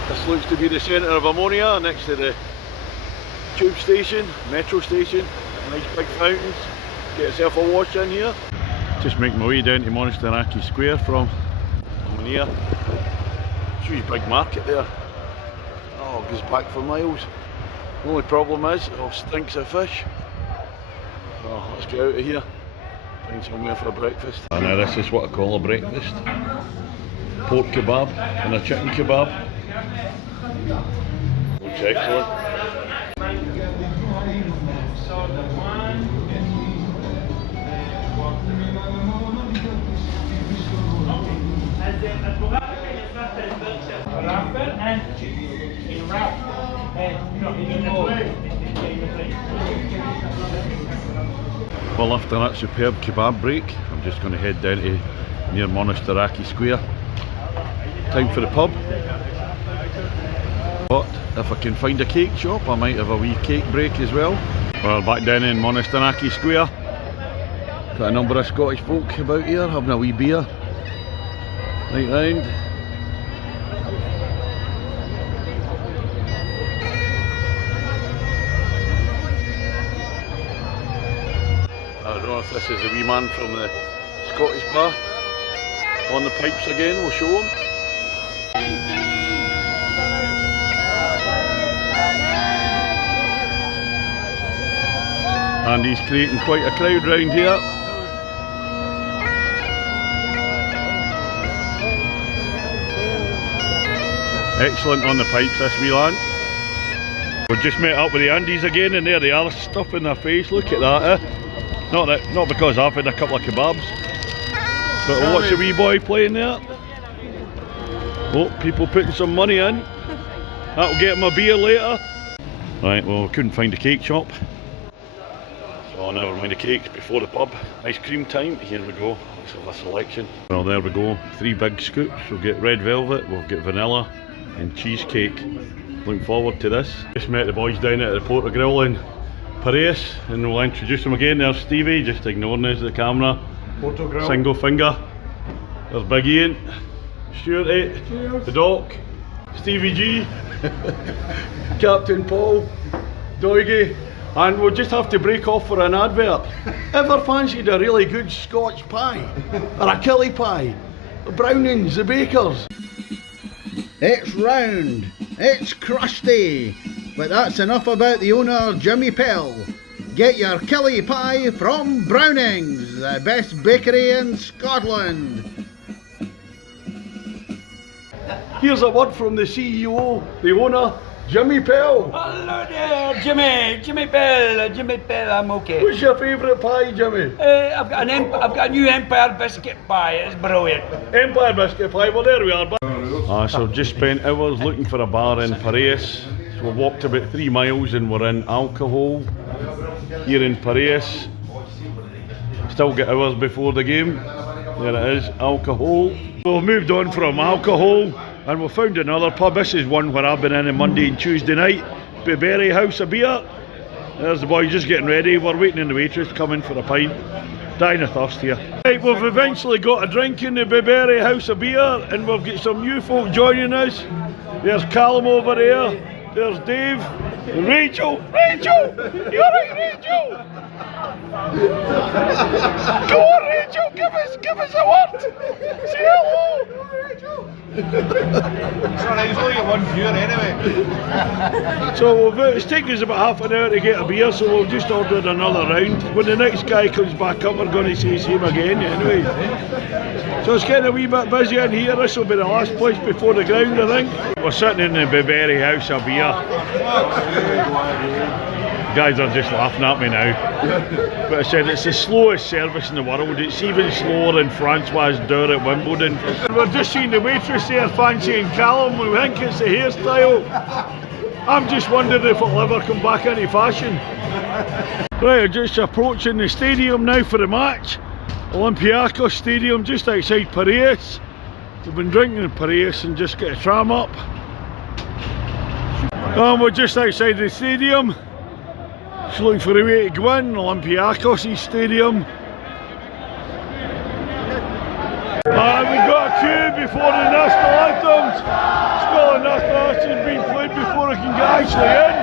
This looks to be the centre of Ammonia, next to the tube station, metro station. Nice big fountains. Get yourself a wash in here. Just making my way down to Monastiraki Square from Ammonia. Huge big market there. Oh, it goes back for miles. The only problem is it all stinks of fish. Oh, let's get out of here. Find somewhere for breakfast. And now this is what I call a breakfast. Pork kebab and a chicken kebab. Looks excellent. And in wrap, and in the plate. Well, after that superb kebab break, I'm just going to head down to near Monastiraki Square. Time for the pub. But if I can find a cake shop, I might have a wee cake break as well. Well, back down in Monastiraki Square. Got a number of Scottish folk about here having a wee beer. Right round. I don't know if this is the wee man from the Scottish bar. On the pipes again, we'll show him. And he's creating quite a crowd round here. Excellent on the pipes, this wee lad. We've just met up with the Andes again, and there they are, stuffing their face. Look at that, eh? Not because I've had a couple of kebabs, but watch the wee boy playing there. Oh, people putting some money in. That'll get him a beer later. Right, well, we couldn't find a cake shop. So never mind the cakes, before the pub. Ice cream time, here we go. Let's have a selection. Well, there we go. 3 big scoops. We'll get red velvet, we'll get vanilla and cheesecake. Looking forward to this. Just met the boys down at the Porter Grill in Paris, and we'll introduce them again. There's Stevie, just ignoring us at the camera. Porter Grill. Single finger. There's Big Ian, Stuart, the Doc, Stevie G, Captain Paul, Doigie, and we'll just have to break off for an advert. Ever fancied a really good Scotch pie? Or a killie pie? Brownings, the bakers? It's round, it's crusty, but that's enough about the owner, Jimmy Pell. Get your killie pie from Brownings, the best bakery in Scotland. Here's a word from the CEO, the owner, Jimmy Pell. Hello there, Jimmy Bell, I'm okay. What's your favourite pie, Jimmy? I've got a new Empire biscuit pie. It's brilliant. Empire biscuit pie, well there we are. So we've just spent hours looking for a bar in Paris. So we've walked about 3 miles and we're in alcohol here in Paris. Still got hours before the game. There it is, alcohol. So we've moved on from alcohol and we've found another pub. This is one where I've been in on Monday and Tuesday night. Biberi House of Beer. There's the boys just getting ready. We're waiting on the waitress to come in for a pint. Dying of thirst here. Right, we've eventually got a drink in the Biberi House of Beer, and we've got some new folk joining us. There's Callum over there. There's Dave. And Rachel! Rachel! You're right, Rachel! Go on, Rachel! Give us a word! Say hello! Sorry, he's only got 1 viewer anyway. So it's taken us about half an hour to get a beer, so we've just ordered another round. When the next guy comes back up, we're going to say him again anyway. So it's getting a wee bit busy in here. This will be the last place before the ground, I think. We're sitting in the Biberi House of Beer. Guys are just laughing at me now. But I said it's the slowest service in the world. It's even slower than Francois Dour at Wimbledon. We're just seeing the waitress there fancying Callum. We think it's the hairstyle. I'm just wondering if it'll ever come back into fashion. Right, just approaching the stadium now for the match. Olympiacos Stadium just outside Paris. We've been drinking in Paris and just get a tram up. And we're just outside the stadium. Just looking for a way to go in, Olympiacos' stadium. And we've got a queue before the national anthems. Scotland national anthem being played before it can get actually in.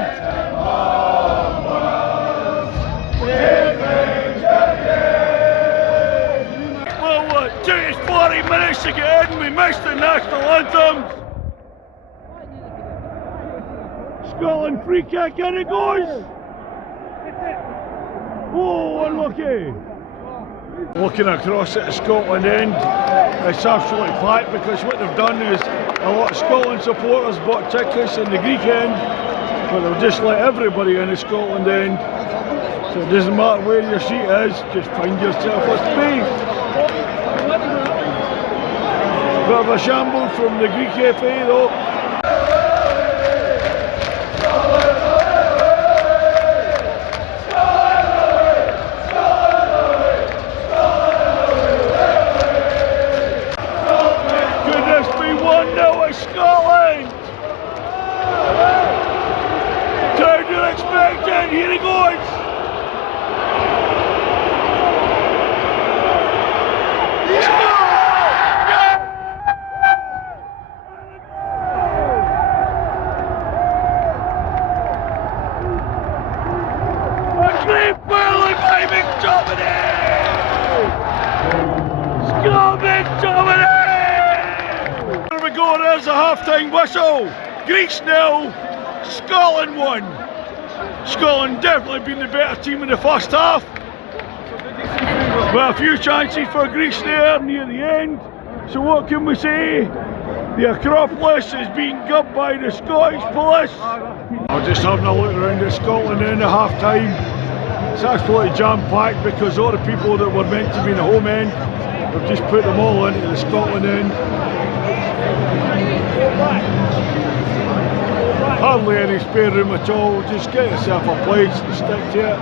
Well, what, it took us 40 minutes to get in, we missed the national anthem. Scotland free kick, in it goes. Oh, unlucky! Looking across at the Scotland end, it's absolutely packed because what they've done is a lot of Scotland supporters bought tickets in the Greek end, but they'll just let everybody in the Scotland end. So it doesn't matter where your seat is, just find yourself a space. Bit of a shambles from the Greek FA though. Here he goes! A great whirling by McTominay! Score McTominay! There we go, there's the half-time whistle. Greece 0, Scotland 1. Scotland definitely been the better team in the first half. But a few chances for Greece there near the end. So what can we say? The Acropolis is being gubbed by the Scottish police. I'm just having a look around at Scotland in the half time. It's absolutely jam-packed because all the people that were meant to be in the home end, we've just put them all into the Scotland end. Hardly any spare room at all. Just get yourself a place and stick to it.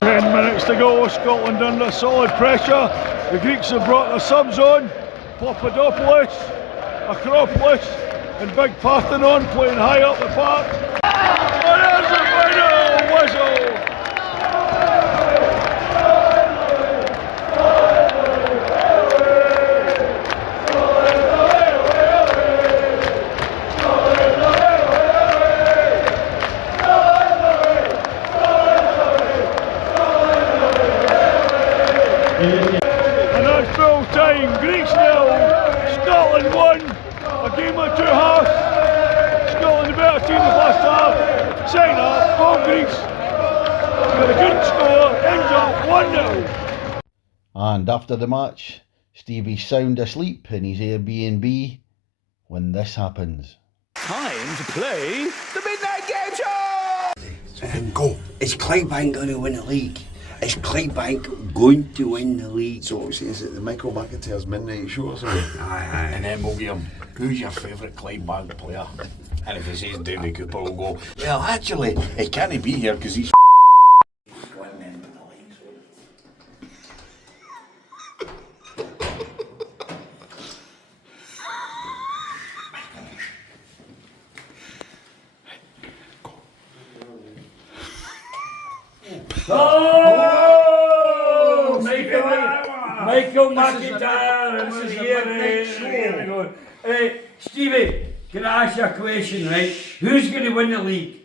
10 minutes to go, Scotland under solid pressure. The Greeks have brought their subs on. Papadopoulos, Acropolis and Big Parthenon playing high up the park. And there's the final whistle. And that's full time. Greece 0, Scotland 1. A game of two halves. Scotland the better team in the first half. Second half, all Greece. But they couldn't score. Ends up 1-0. And after the match, Stevie's sound asleep in his Airbnb when this happens. Time to play the Midnight Game Show! Go. Is Clydebank going to win the league? Is Clydebank going to win the league? So what is it, the Michael McIntyre's midnight show or something? Aye. And then we'll give him, who's your favourite Clydebank player? And if he says Davy Cooper, we'll go, well, actually, he can't be here because he's one man with the legs. Oh! Michael McIntyre is here. We go. Hey, Stevie, can I ask you a question, right? Who's going to win the league?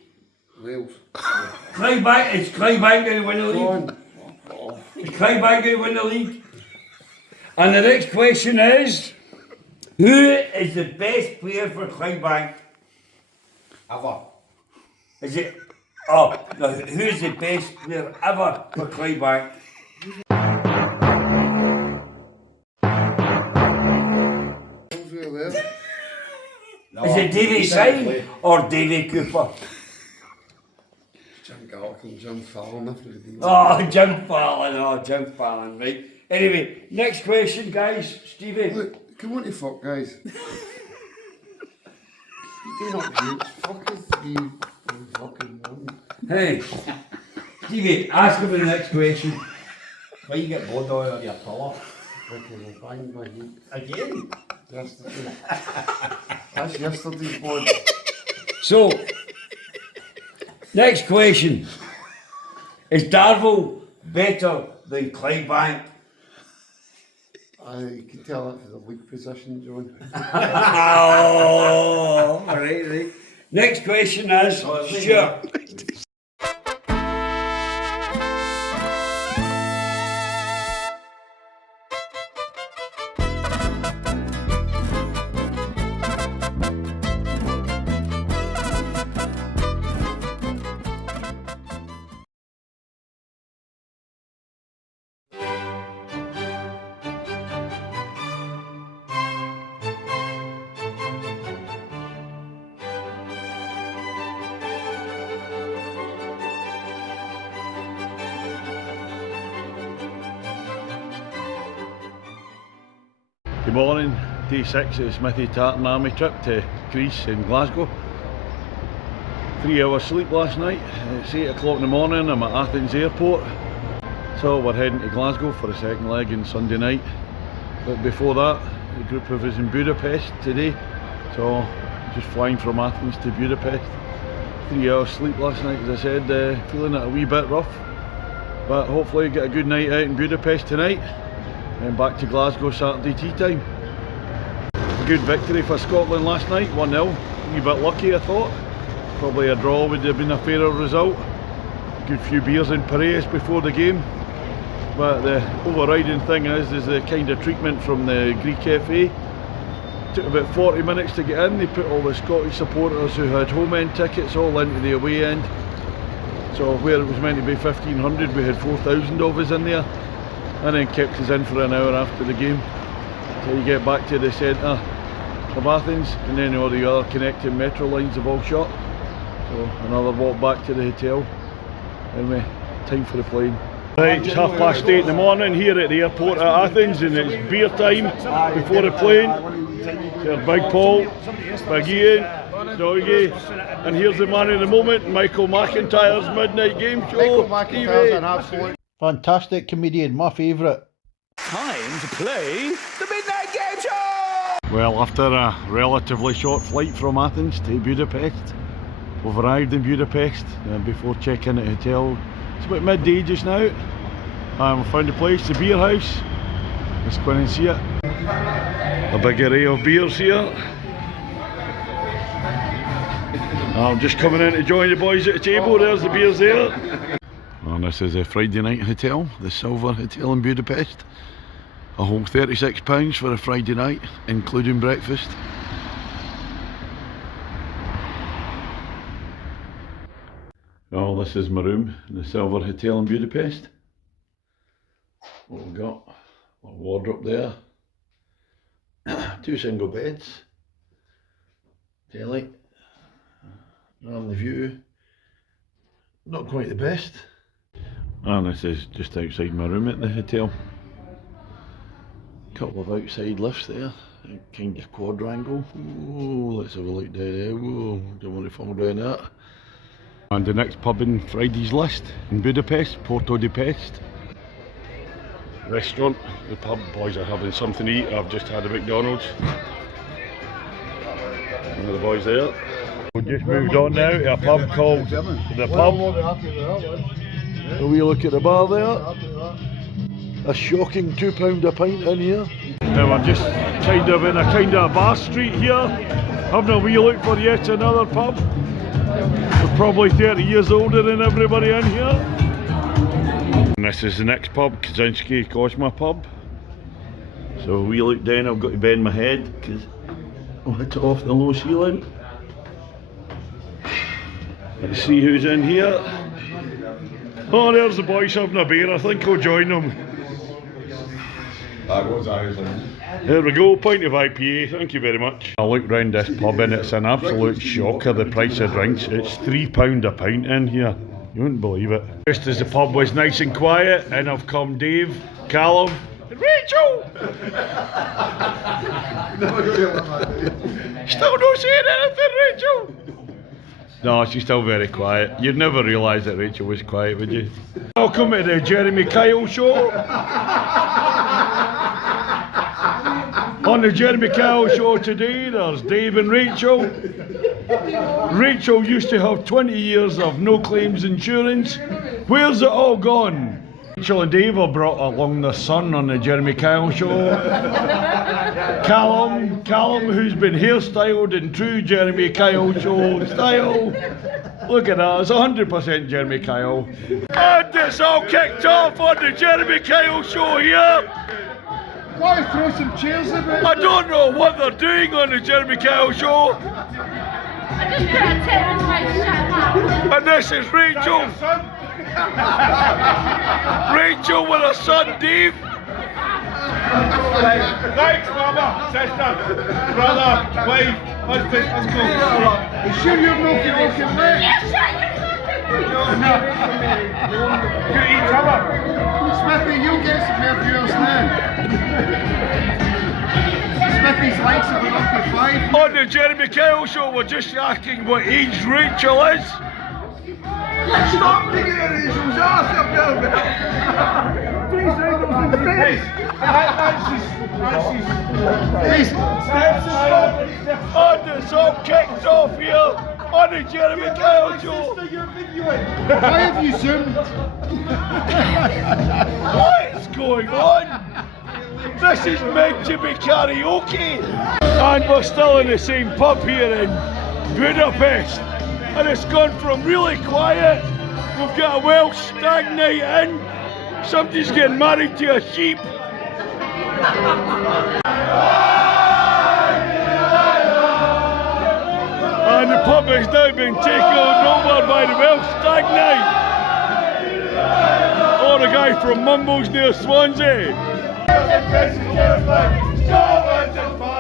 Wales. Clydebank. Is Clydebank going to win the league? Is Clydebank going to win the league? And the next question is, who is the best player for Clydebank? Ever. Is it? Oh, no, who's the best player ever for Clydebank? No, Is it Davy he didn't Syme play. or Davy Cooper? Jim Gallagher and Jim Fallon. Oh, Jim Fallon, right. Anyway, next question, guys. Stevie. Look, come on to fuck, guys. You do not hate. Fuck is you fucking want. Hey, Stevie, ask him the next question. Why you get blood oil on your pillow? Because I banged my head Again? yesterday. That's yesterday's blood. So, next question. Is Darvel better than Clydebank? I can tell that for the league position, John. Oh, right. Next question is, Stuart. Good morning, day 6 of the Smithy Tartan army trip to Greece and Glasgow. 3 hours sleep last night. It's 8 o'clock in the morning. I'm at Athens airport. So we're heading to Glasgow for the second leg on Sunday night. But before that, a group of us in Budapest today. So just flying from Athens to Budapest. 3 hours sleep last night, as I said, feeling it a wee bit rough. But hopefully get a good night out in Budapest tonight. And back to Glasgow Saturday tea time. A good victory for Scotland last night, 1-0. A wee bit lucky I thought. Probably a draw would have been a fairer result. A good few beers in Piraeus before the game. But the overriding thing is the kind of treatment from the Greek FA. Took about 40 minutes to get in. They put all the Scottish supporters who had home end tickets all into the away end. So where it was meant to be 1,500, we had 4,000 of us in there. And then kept us in for an hour after the game. Till you get back to the centre of Athens, and then all the other connecting metro lines have all shut. So another walk back to the hotel. Anyway, time for the plane. Right, it's 8:30 in the morning here at the airport at Athens, and it's beer time before the plane. There's Big Paul, Big Ian, Doggy, and here's the man of the moment, Michael McIntyre's Midnight Game Show. Michael McIntyre's an absolute fantastic comedian, my favourite. Time to play the Midnight Game Show! Well, after a relatively short flight from Athens to Budapest, we've arrived in Budapest before checking in at the hotel. It's about midday just now. We found a place, the beer house. Let's go in and see it. A big array of beers here. I'm just coming in to join the boys at the table. There's the beers there. And this is a Friday night hotel, the Silver Hotel in Budapest. A whole £36 for a Friday night, including breakfast. Oh, this is my room in the Silver Hotel in Budapest. What we've got, a wardrobe there, 2 single beds, telly, and the view, not quite the best. And this is just outside my room at the hotel. Couple of outside lifts there, a kind of quadrangle. Ooh, let's have a look down there. Ooh, don't want to fall down that. And the next pub in Friday's list in Budapest, Porto de Pest. Restaurant, the pub boys are having something to eat. I've just had a McDonald's. One of the boys there. We've just moved on now to a pub called The Pub. A wee look at the bar there. A shocking £2 a pint in here. Now we're just kind of in a kind of bar street here, having a wee look for yet another pub. We're probably 30 years older than everybody in here. And this is the next pub, Kaczynski Kosma pub. So we look down, I've got to bend my head because I'll hit it off the low ceiling. Let's see who's in here. Oh, there's the boys having a beer. I think I'll join them. There we go, pint of IPA, thank you very much. I look round this pub and it's an absolute shocker, the price of drinks. It's £3 a pint in here, you wouldn't believe it. Just as the pub was nice and quiet, in have come Dave, Callum, and Rachel! Still not saying anything, Rachel! No, she's still very quiet. You'd never realise that Rachel was quiet, would you? Welcome to the Jeremy Kyle Show! On the Jeremy Kyle Show today, there's Dave and Rachel. Rachel used to have 20 years of no claims insurance. Where's it all gone? Rachel and Dave have brought along their son on the Jeremy Kyle Show. Callum, who's been hairstyled in true Jeremy Kyle Show style. Look at that, it's 100% Jeremy Kyle. And it's all kicked off on the Jeremy Kyle Show here. Guys, throw some chairs about. I don't know what they're doing on the Jeremy Kyle Show. And this is Rachel. Rachel with her son Dave. Thanks, mama, sister, brother, wife, husband, uncle. You sure you're not looking late? You eat trouble. Smithy, you'll get some more viewers now. 5. On the Jeremy Kyle show, we're just asking what age Rachel is. Stop digging at Rachel's arse up there. 3 seconds in the face. And it's all kicked off here on the Jeremy Kyle show. Why have you zoomed? What is going on? This is meant to be karaoke. And we're still in the same pub here in Budapest. And it's gone from really quiet. We've got a Welsh stag night in. Somebody's getting married to a sheep. And the pub has now been taken over by the Welsh stag night. Or the guy from Mumbles near Swansea. Scotland's on fire! Scotland's on fire!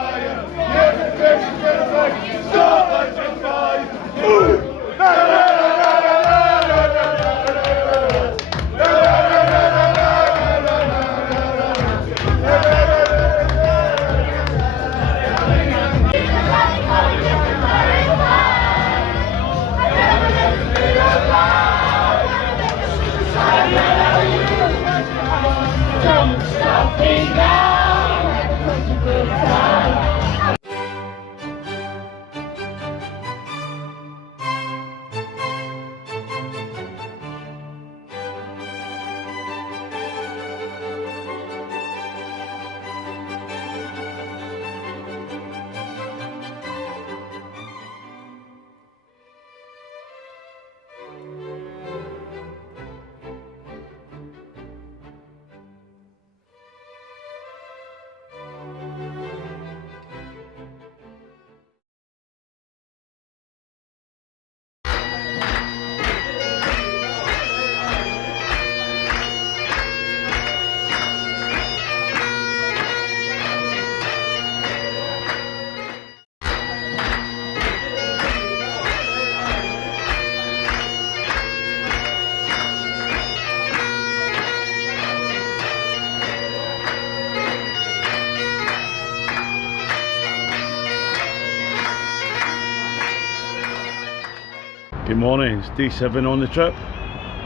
Good morning, it's day 7 on the trip.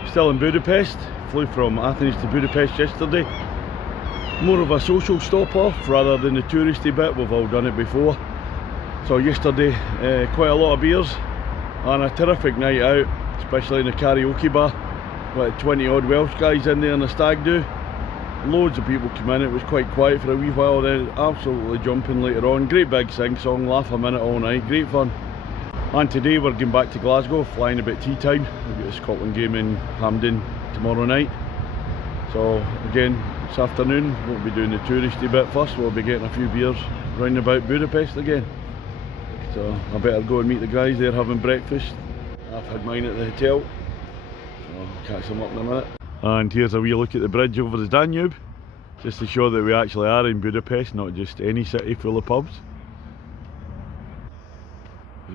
Still in Budapest. Flew from Athens to Budapest yesterday. More of a social stop off rather than the touristy bit, we've all done it before. So yesterday, quite a lot of beers and a terrific night out, especially in the karaoke bar. We had 20 odd Welsh guys in there in the stag do. Loads of people came in, it was quite quiet for a wee while, then absolutely jumping later on. Great big sing song, laugh a minute all night, great fun. And today we're going back to Glasgow, flying about tea time. We've got a Scotland game in Hampden tomorrow night. So again, this afternoon we'll be doing the touristy bit first. We'll be getting a few beers round about Budapest again. So I better go and meet the guys, they're having breakfast. I've had mine at the hotel, so I'll catch them up in a minute. And here's a wee look at the bridge over the Danube, just to show that we actually are in Budapest, not just any city full of pubs.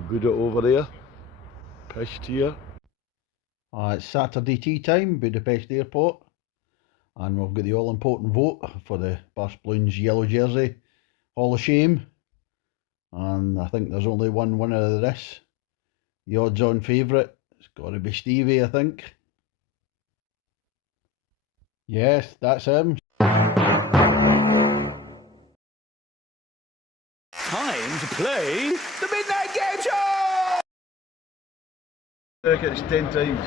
Buda over there, Pest here. It's Saturday tea time, Budapest Airport, and we've got the all-important vote for the Basque Balloons yellow jersey Hall of Shame, and I think there's only one winner of this. The odds-on favourite, it's got to be Stevie, I think. Yes, that's him. Time to play the Midnight Game Show! Tickets 10 times.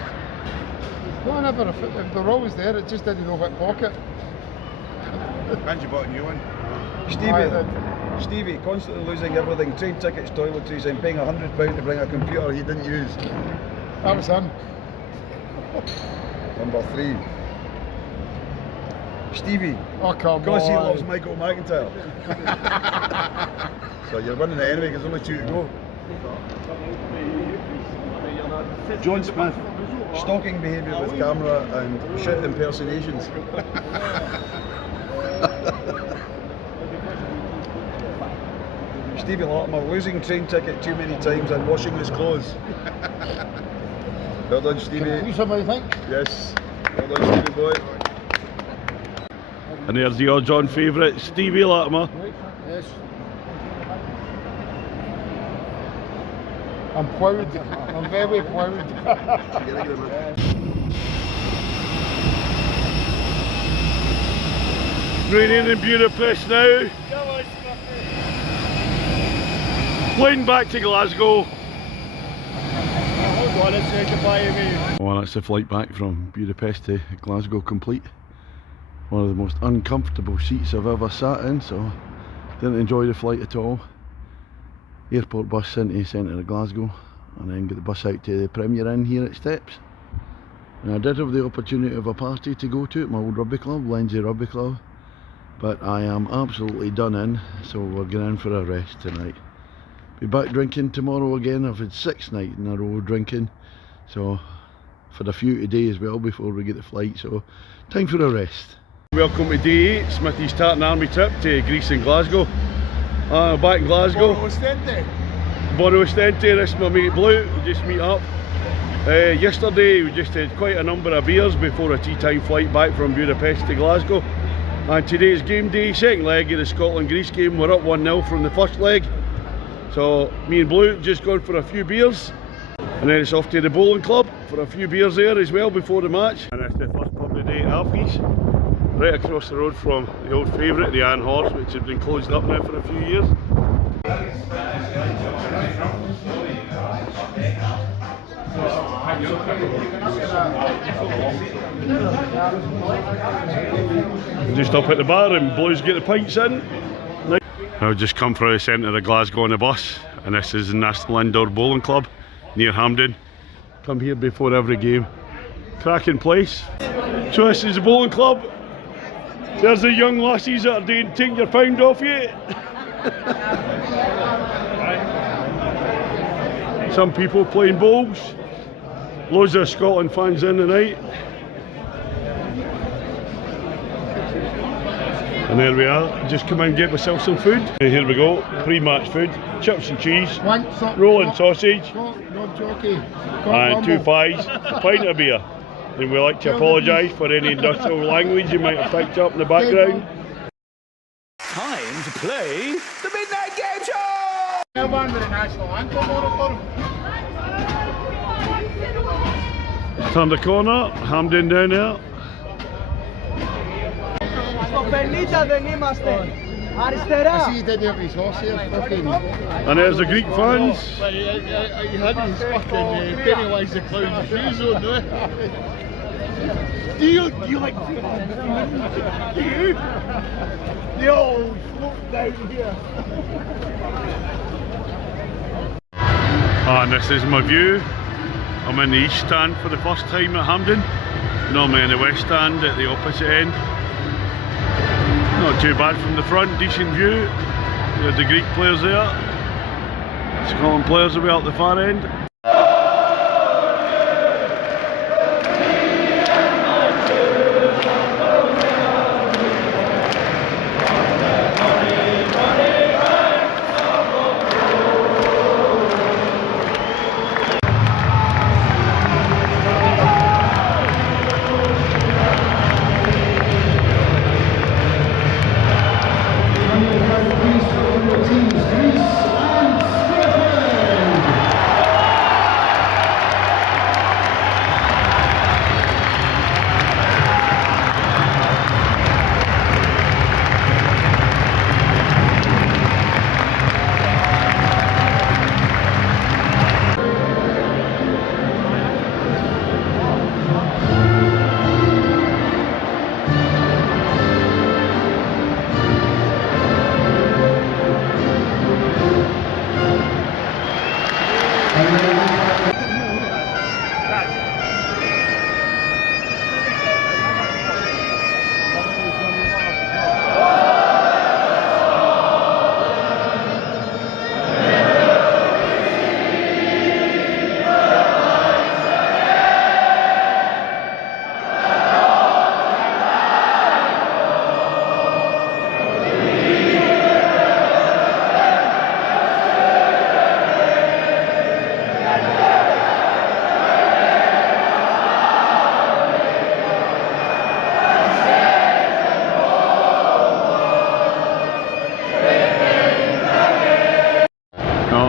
No, never. If they're always there, it just didn't know what pocket. And you bought a new one. Stevie, constantly losing everything. Train tickets, toiletries, and paying £100 to bring a computer he didn't use. That was him. Number 3. Stevie. Oh, come Because on. he loves Michael McIntyre. So you're winning it anyway, there's only 2 to go. John Smith. Stalking behaviour with camera and shit impersonations. Stevie Latimer, losing train ticket too many times and washing his clothes. Well done, Stevie. Can you somebody think? Yes. Well done, Stevie boy. And there's the odds-on favourite, Stevie Latimer. Yes. I'm proud. I'm very proud. Raining in Budapest now. Plane back to Glasgow. Well, that's the flight back from Budapest to Glasgow complete. One of the most uncomfortable seats I've ever sat in, so didn't enjoy the flight at all. Airport bus into the centre of Glasgow, and then get the bus out to the Premier Inn here at Steps. And I did have the opportunity of a party to go to at my old rugby club, Lindsay Rugby Club, but I am absolutely done in, so we're going in for a rest tonight. Be back drinking tomorrow again. I've had 6 nights in a row drinking, so for a few today as well before we get the flight, so time for a rest. Welcome to day 8, Smithy's Tartan Army trip to Greece and Glasgow. Back in Glasgow. Buono Ostente, this is my mate Blue, we just meet up. Yesterday we just had quite a number of beers before a tea time flight back from Budapest to Glasgow. And today's game day, second leg of the Scotland-Greece game. We're up 1-0 from the first leg. So me and Blue just gone for a few beers, and then it's off to the bowling club for a few beers there as well before the match. And it's the first pub of the day at Alfie's, right across the road from the old favourite, the Ann Horse, which has been closed up now for a few years. Just up at the bar and Blue's get the pints in. I've just come from the centre of Glasgow on the bus, and this is the National Indoor Bowling Club near Hampden. Come here before every game. Cracking place. So this is the bowling club. There's the young lassies that are doing taking your pound off you. Some people playing bowls. Loads of Scotland fans in tonight. And there we are, just come in and get myself some food. And here we go, pre-match food, chips and cheese, rolling sausage, and 2 pies, a pint of beer. And we like to apologise for any industrial language you might have picked up in the background. Time to play the Midnight Game Show! Turn the corner, Hampden down there. And there's the Greek fans. He had his fucking Pennywise the Clown's shoes on, no? Do you like do you? The old float down here. And this is my view. I'm in the east stand for the first time at Hampden. Normally in the west stand at the opposite end. Not too bad from the front, decent view. There's the Greek players there. Scotland players away at the far end.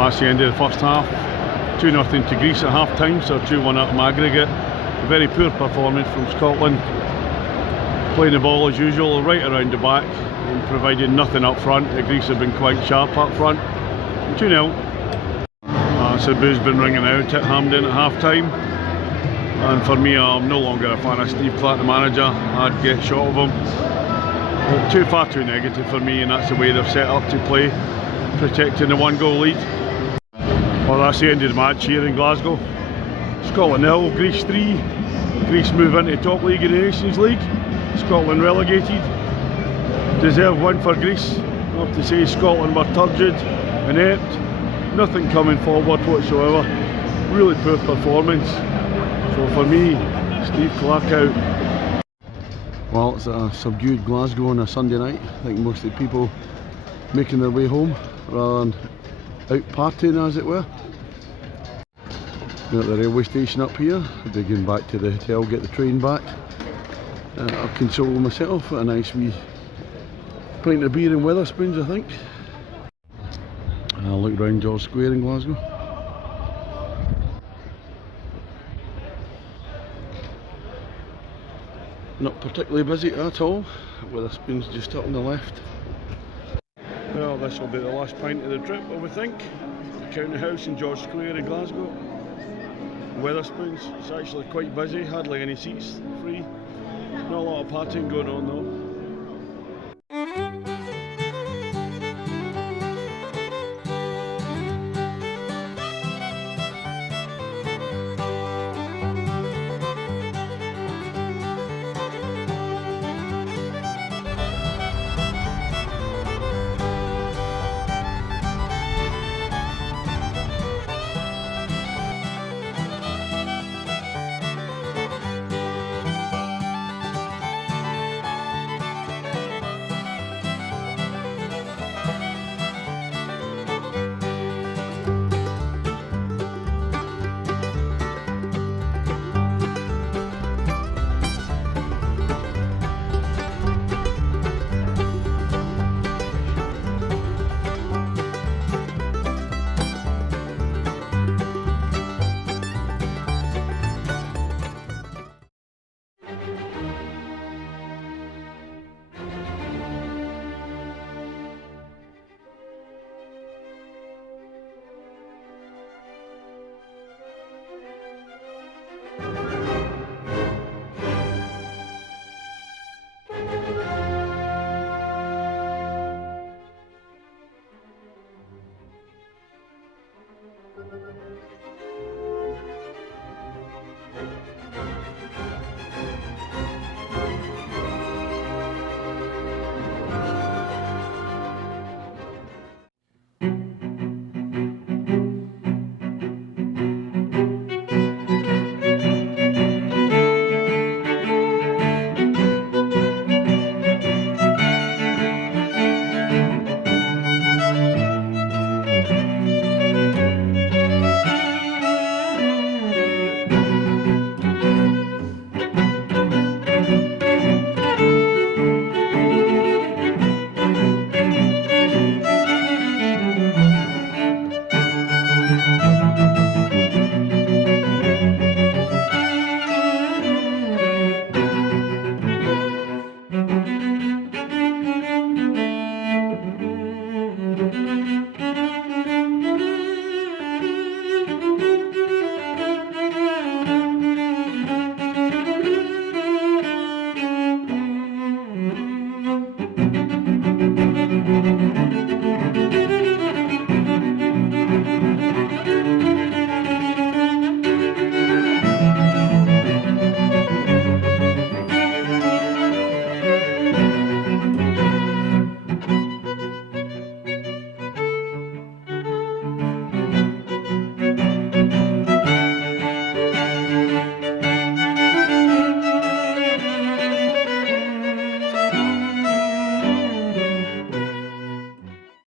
That's the end of the first half. 2-0 to Greece at half time, so 2-1 up from aggregate. A very poor performance from Scotland, playing the ball as usual right around the back and providing nothing up front. The Greece have been quite sharp up front. 2-0. So boo's been ringing out at Hampden at half time, and for me, I'm no longer a fan of Steve Clark, the manager. I'd get shot of him. Far too negative for me, and that's the way they've set up to play, protecting the 1-goal lead. Well, that's the end of the match here in Glasgow. Scotland 0, Greece 3. Greece move into top league in the Nations League. Scotland relegated. Deserved win for Greece. I have to say Scotland were turgid, inept, nothing coming forward whatsoever. Really poor performance. So for me, Steve Clark out. Well, it's a subdued Glasgow on a Sunday night. I think most of the people making their way home rather than out partying, as it were. We're at the railway station up here. I'll be going back to the hotel, get the train back. I'll console myself with a nice wee pint of beer in Wetherspoons, I think. I'll look round George Square in Glasgow. Not particularly busy at all. Wetherspoons just up on the left. Well, this will be the last pint of the trip, I would think. The County House in George Square in Glasgow. Wetherspoons, it's actually quite busy, hardly any seats free. Not a lot of partying going on though.